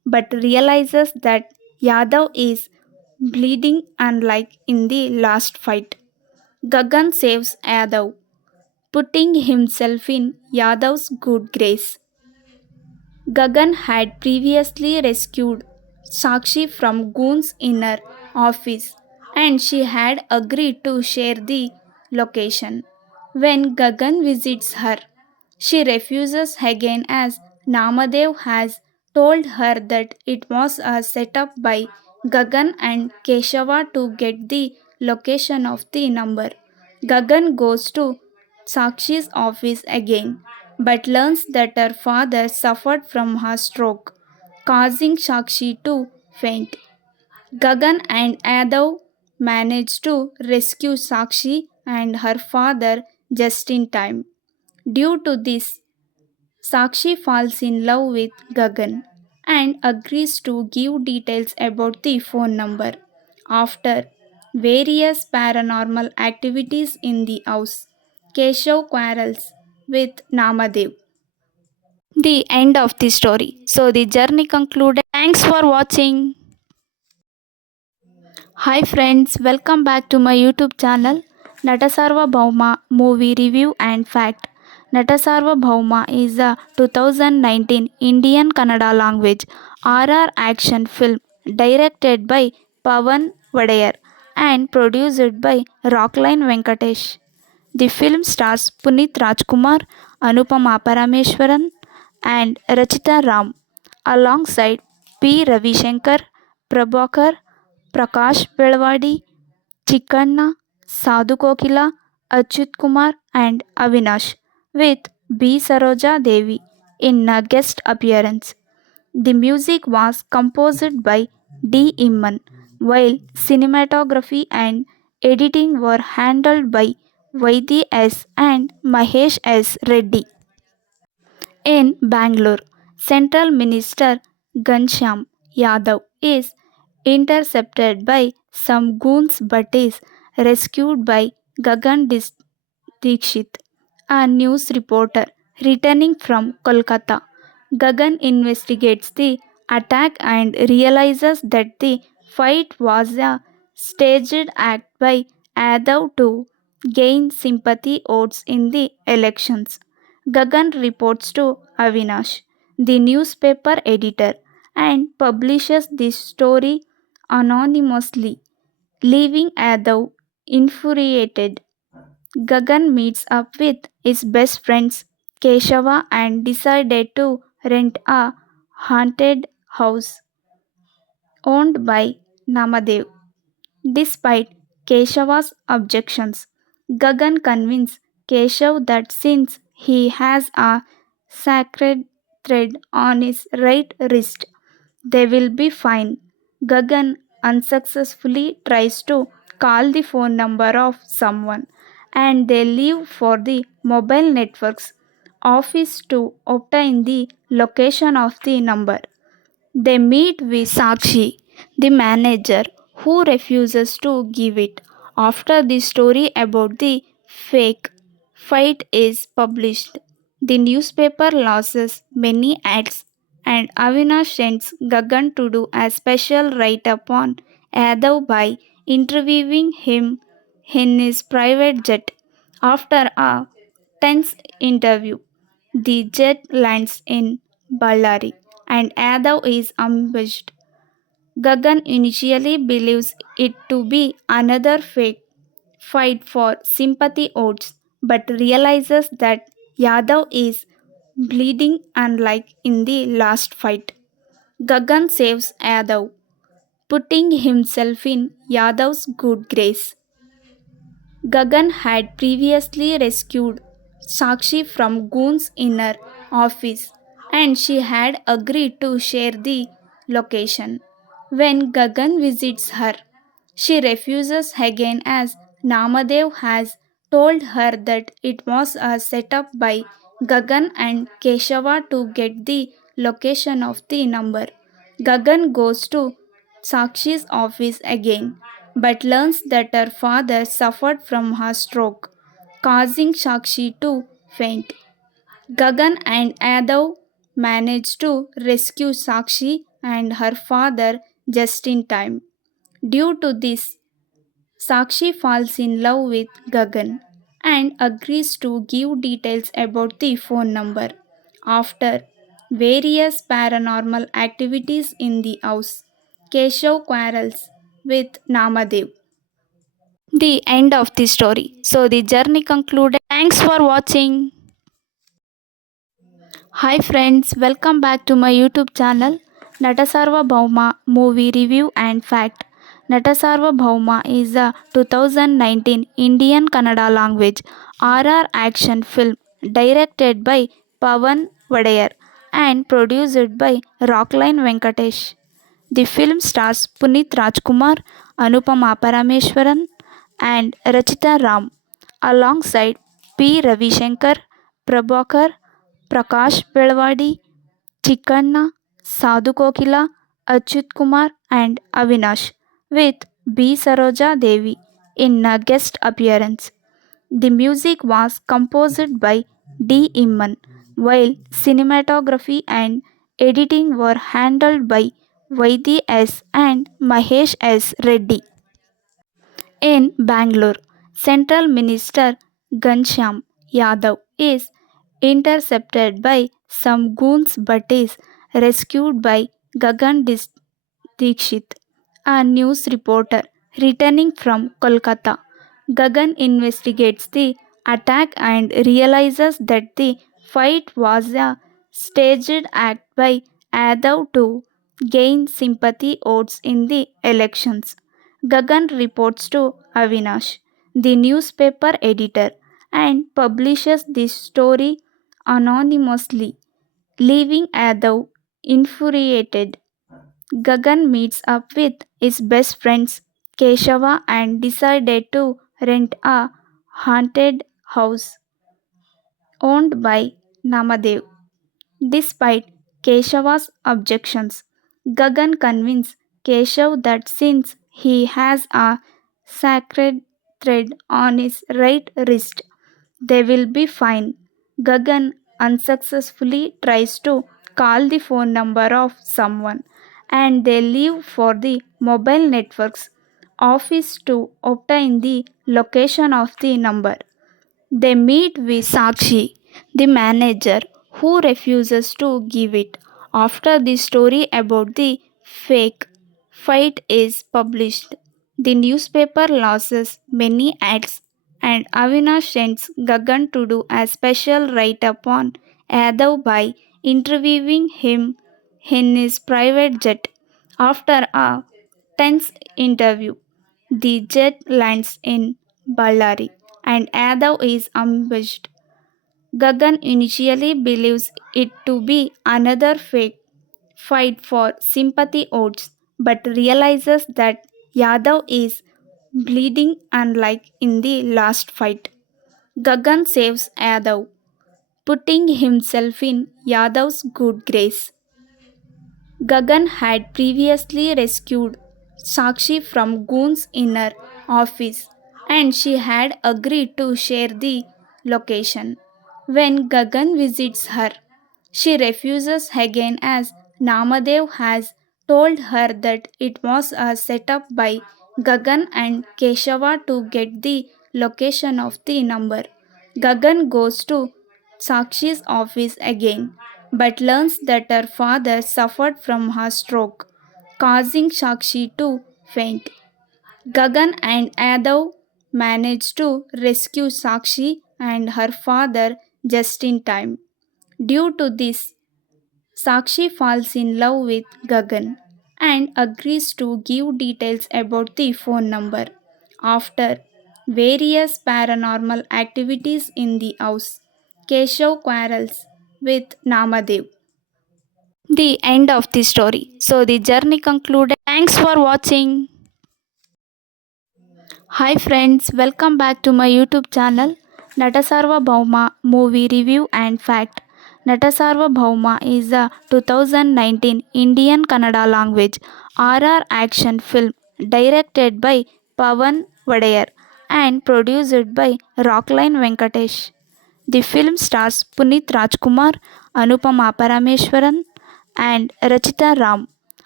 but realizes that Yadav is bleeding unlike in the last fight. Gagan saves Yadav, putting himself in Yadav's good grace. Gagan had previously rescued Sakshi from Goon's inner office and she had agreed to share the location. When Gagan visits her, she refuses again as Namadev has told her that it was a setup by Gagan and Keshava to get the location of the number. Gagan goes to Sakshi's office again, but learns that her father suffered from a stroke, causing Sakshi to faint. Gagan and Yadav manage to rescue Sakshi and her father just in time. Due to this, Sakshi falls in love with Gagan and agrees to give details about the phone number. After various paranormal activities in the house, Keshav quarrels with Namadev. The end of the story. So the journey concluded. Thanks for watching. Hi friends, welcome back to my YouTube channel Natasarvabhouma Movie Review and Fact. Natasarvabhouma is a 2019 Indian Kannada language horror action film directed by Pavan Vadayar and produced by Rockline Venkatesh. The film stars Puneeth Rajkumar, Anupama Parameshwaran, and Rachita Ram alongside P. Ravishankar, Prabhakar, Prakash Belwadi, Chikanna, Sadhu Kokila, Achyut Kumar, and Avinash, with B. Saroja Devi in a guest appearance. The music was composed by D. Imman, while cinematography and editing were handled by Vaidhi S. and Mahesh S. Reddy. In Bangalore, Central Minister Ghanshyam Yadav is intercepted by some goons but is rescued by Gagan Dikshit, a news reporter returning from Kolkata. Gagan investigates the attack and realizes that the fight was a staged act by Yadav to gain sympathy votes in the elections. Gagan reports to Avinash, the newspaper editor, and publishes the story anonymously, leaving Yadav infuriated. Gagan meets up with his best friends Keshava and decided to rent a haunted house owned by Namadev. Despite Keshava's objections, Gagan convinces Keshav that since he has a sacred thread on his right wrist, they will be fine. Gagan unsuccessfully tries to call the phone number of someone and they leave for the mobile network's office to obtain the location of the number. They meet with Sakshi, the manager, who refuses to give it. After the story about the fake fight is published, the newspaper loses many ads, and Avinash sends Gagan to do a special write up on Yadav by interviewing him in his private jet. After a tense interview, the jet lands in Ballari and Yadav is ambushed. Gagan initially believes it to be another fake fight for sympathy votes but realizes that Yadav is bleeding unlike in the last fight. Gagan saves Yadav, putting himself in Yadav's good grace. Gagan had previously rescued Sakshi from Goon's inner office and she had agreed to share the location. When Gagan visits her, she refuses again as Namadev has told her that it was a setup by Gagan and Keshava to get the location of the number. Gagan goes to Sakshi's office again, but learns that her father suffered from a stroke, causing Sakshi to faint. Gagan and Yadav manage to rescue Sakshi and her father just in time. Due to this, Sakshi falls in love with Gagan and agrees to give details about the phone number. After various paranormal activities in the house, Keshav quarrels with Namadev. The end of the story. So the journey concluded. Thanks for watching. Hi friends, welcome back to my YouTube channel Natasarvabhouma Movie Review and Fact. Natasarvabhouma is a 2019 Indian Kannada language RR action film directed by Pavan Vadayar and produced by Rockline Venkatesh. The film stars Puneeth Rajkumar, Anupama Parameshwaran, and Rachita Ram, alongside P. Ravishankar, Prabhakar, Prakash Belwadi, Chikkanna, Sadhu Kokila, Achyut Kumar, and Avinash, with B. Saroja Devi in a guest appearance. The music was composed by D. Imman, while cinematography and editing were handled by Vaidhi S. and Mahesh S. Reddy. In Bangalore, Central Minister Ghanshyam Yadav is intercepted by some goons but is rescued by Gagan Dikshit, a news reporter returning from Kolkata. Gagan investigates the attack and realizes that the fight was a staged act by Yadav to gain sympathy votes in the elections. Gagan reports to Avinash, the newspaper editor, and publishes this story anonymously, leaving Yadav infuriated. Gagan meets up with his best friends Keshava and decided to rent a haunted house owned by Namadev. Despite Keshava's objections, Gagan convinces Keshav that since he has a sacred thread on his right wrist, they will be fine. Gagan unsuccessfully tries to call the phone number of someone and they leave for the mobile network's office to obtain the location of the number. They meet with Sakshi, the manager, who refuses to give it. After the story about the fake fight is published, the newspaper loses many ads, and Avinash sends Gagan to do a special write up on Yadav by interviewing him in his private jet. After a tense interview, the jet lands in Ballari and Yadav is ambushed. Gagan initially believes it to be another fake fight for sympathy votes but realizes that Yadav is bleeding unlike in the last fight. Gagan saves Yadav, putting himself in Yadav's good grace. Gagan had previously rescued Sakshi from Goon's inner office and she had agreed to share the location. When Gagan visits her, she refuses again as Namadev has told her that it was a setup by Gagan and Keshava to get the location of the number. Gagan goes to Sakshi's office again but learns that her father suffered from a stroke, causing Sakshi to faint. Gagan and Yadav manage to rescue Sakshi and her father just in time. Due to this, Sakshi falls in love with Gagan and agrees to give details about the phone number. After various paranormal activities in the house, Keshav quarrels with Namadev. The end of the story. So the journey concluded. Thanks for watching. Hi friends, welcome back to my YouTube channel Natasarvabhouma Movie Review and Fact. Natasarvabhouma is a 2019 Indian Kannada language RR action film directed by Pavan Vadayar and produced by Rockline Venkatesh. The film stars Puneeth Rajkumar, Anupama Parameshwaran, and Rachita Ram,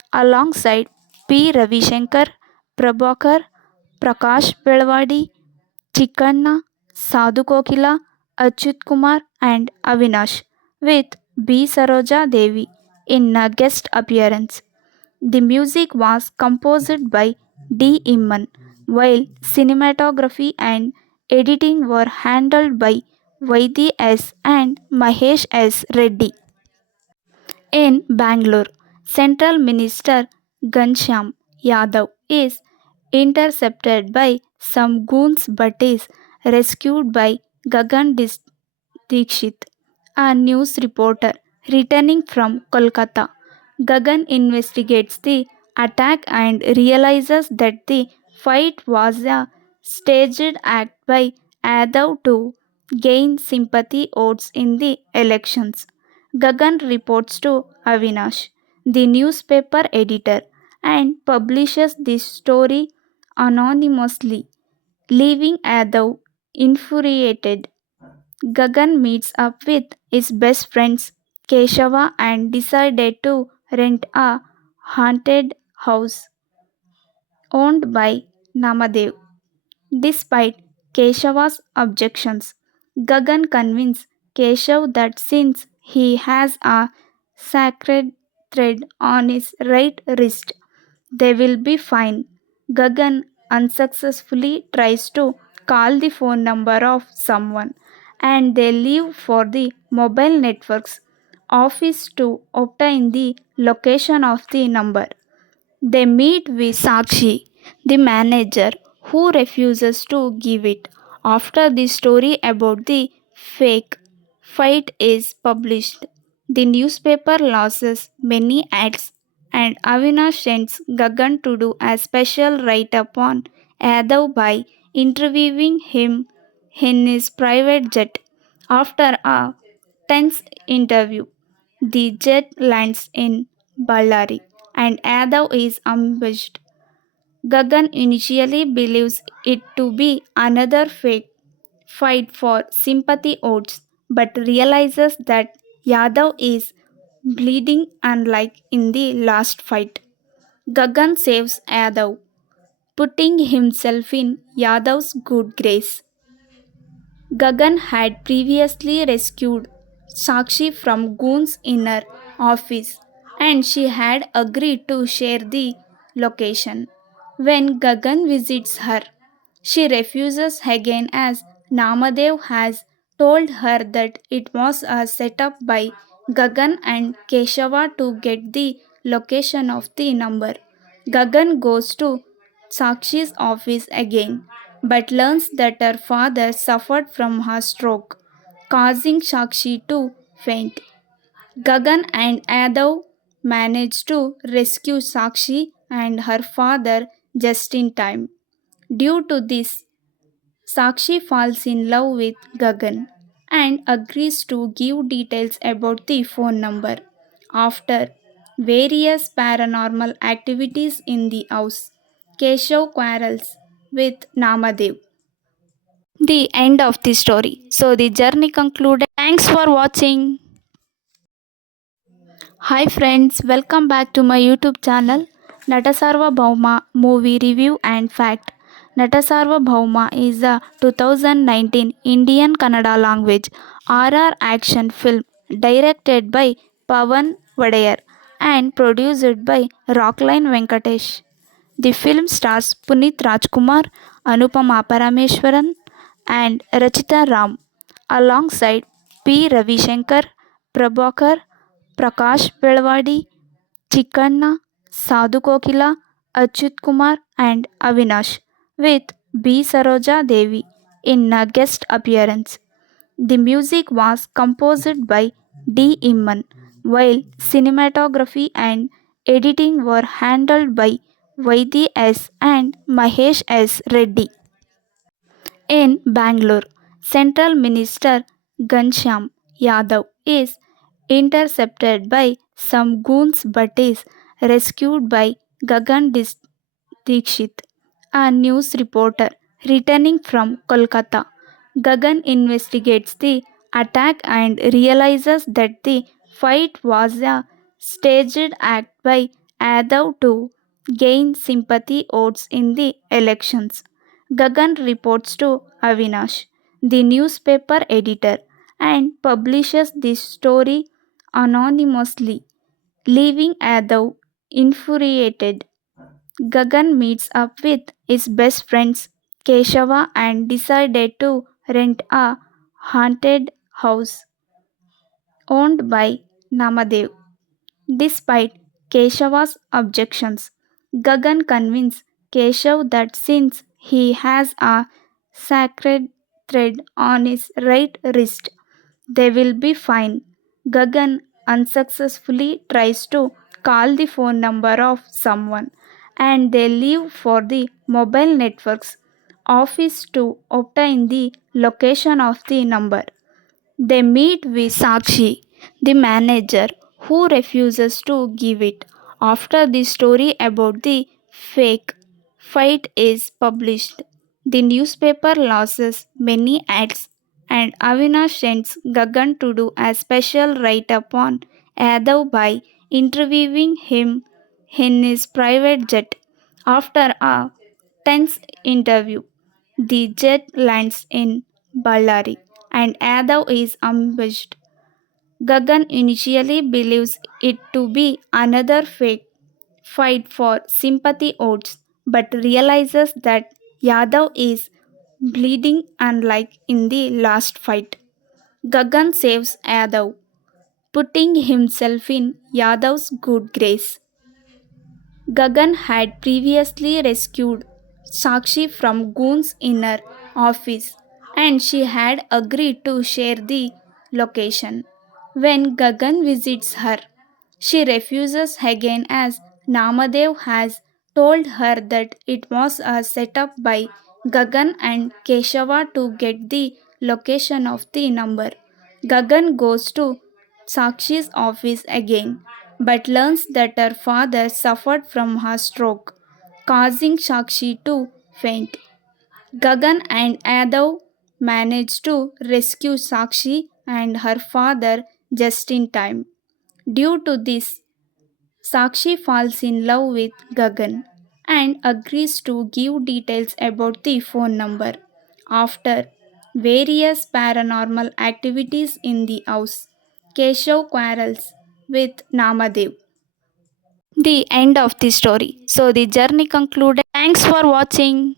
alongside P. Ravishankar, Prabhakar, Prakash Belwadi, Chikanna, Sadhu Kokila, Achyut Kumar, and Avinash, with B. Saroja Devi in a guest appearance. The music was composed by D. Imman, while cinematography and editing were handled by Vaidi S. and Mahesh S. Reddy. In Bangalore, Central Minister Ghanshyam Yadav is intercepted by some goons but is rescued by Gagan Dikshit, a news reporter returning from Kolkata. Gagan investigates the attack and realizes that the fight was a staged act by Yadav to gain sympathy votes in the elections. Gagan reports to Avinash, the newspaper editor, and publishes the story anonymously, leaving Yadav infuriated. Gagan meets up with his best friends Keshava and decided to rent a haunted house owned by Namadev. Despite Keshava's objections, Gagan convinces Keshav that since he has a sacred thread on his right wrist, they will be fine. Gagan unsuccessfully tries to call the phone number of someone and they leave for the mobile network's office to obtain the location of the number. They meet with Sakshi, the manager, who refuses to give it. After the story about the fake fight is published, the newspaper loses many ads, and Avinash sends Gagan to do a special write up on Yadav by interviewing him in his private jet. After a tense interview, the jet lands in Ballari and Yadav is ambushed. Gagan initially believes it to be another fake fight for sympathy votes but realizes that Yadav is bleeding unlike in the last fight. Gagan saves Yadav, putting himself in Yadav's good grace. Gagan had previously rescued Sakshi from Goon's inner office and she had agreed to share the location. When Gagan visits her, she refuses again as Namadev has told her that it was a setup by Gagan and Keshava to get the location of the number. Gagan goes to Sakshi's office again but learns that her father suffered from a stroke, causing Sakshi to faint. Gagan and Yadav manage to rescue Sakshi and her father just in time. Due to this, Sakshi falls in love with Gagan and agrees to give details about the phone number. After various paranormal activities in the house, Keshav quarrels with Namadev. The end of the story. So the journey concluded. Thanks for watching. Hi friends, welcome back to my YouTube channel Natasarvabhouma Movie Review and Fact. Natasarvabhouma is a 2019 Indian Kannada language horror action film directed by Pavan Vadayar and produced by Rockline Venkatesh. The film stars Puneeth Rajkumar, Anupama Parameshwaran, and Rachita Ram alongside P. Ravishankar, Prabhakar, Prakash Belwadi, Chikanna, Sadhu Kokila, Achyut Kumar, and Avinash, with B. Saroja Devi in a guest appearance. The music was composed by D. Imman, while cinematography and editing were handled by Vaidi S. and Mahesh S. Reddy. In Bangalore, Central Minister Ghanshyam Yadav is intercepted by some goons but is rescued by Gagan Dikshit, a news reporter returning from Kolkata. Gagan investigates the attack and realizes that the fight was a staged act by Yadav to gain sympathy votes in the elections. Gagan reports to Avinash, the newspaper editor, and publishes this story anonymously, leaving Yadav infuriated. Gagan meets up with his best friends Keshava and decided to rent a haunted house owned by Namadev. Despite Keshava's objections, Gagan convinced Keshav that since he has a sacred thread on his right wrist, they will be fine. Gagan unsuccessfully tries to call the phone number of someone and they leave for the mobile network's office to obtain the location of the number. They meet with Sakshi, the manager, who refuses to give it. After the story about the fake fight is published, the newspaper loses many ads, and Avinash sends Gagan to do a special write up on Yadav by interviewing him in his private jet. After a tense interview, the jet lands in Ballari and Yadav is ambushed. Gagan initially believes it to be another fake fight for sympathy votes but realizes that Yadav is bleeding unlike in the last fight. Gagan saves Yadav, putting himself in Yadav's good grace. Gagan had previously rescued Sakshi from Goon's inner office and she had agreed to share the location. When Gagan visits her, she refuses again as Namadev has told her that it was a setup by Gagan and Keshava to get the location of the number. Gagan goes to Sakshi's office again, but learns that her father suffered from a stroke, causing Sakshi to faint. Gagan and Yadav manage to rescue Sakshi and her father just in time. Due to this, Sakshi falls in love with Gagan and agrees to give details about the phone number. After various paranormal activities in the house, Keshav quarrels with Namadev. The end of the story. So the journey concluded. Thanks for watching.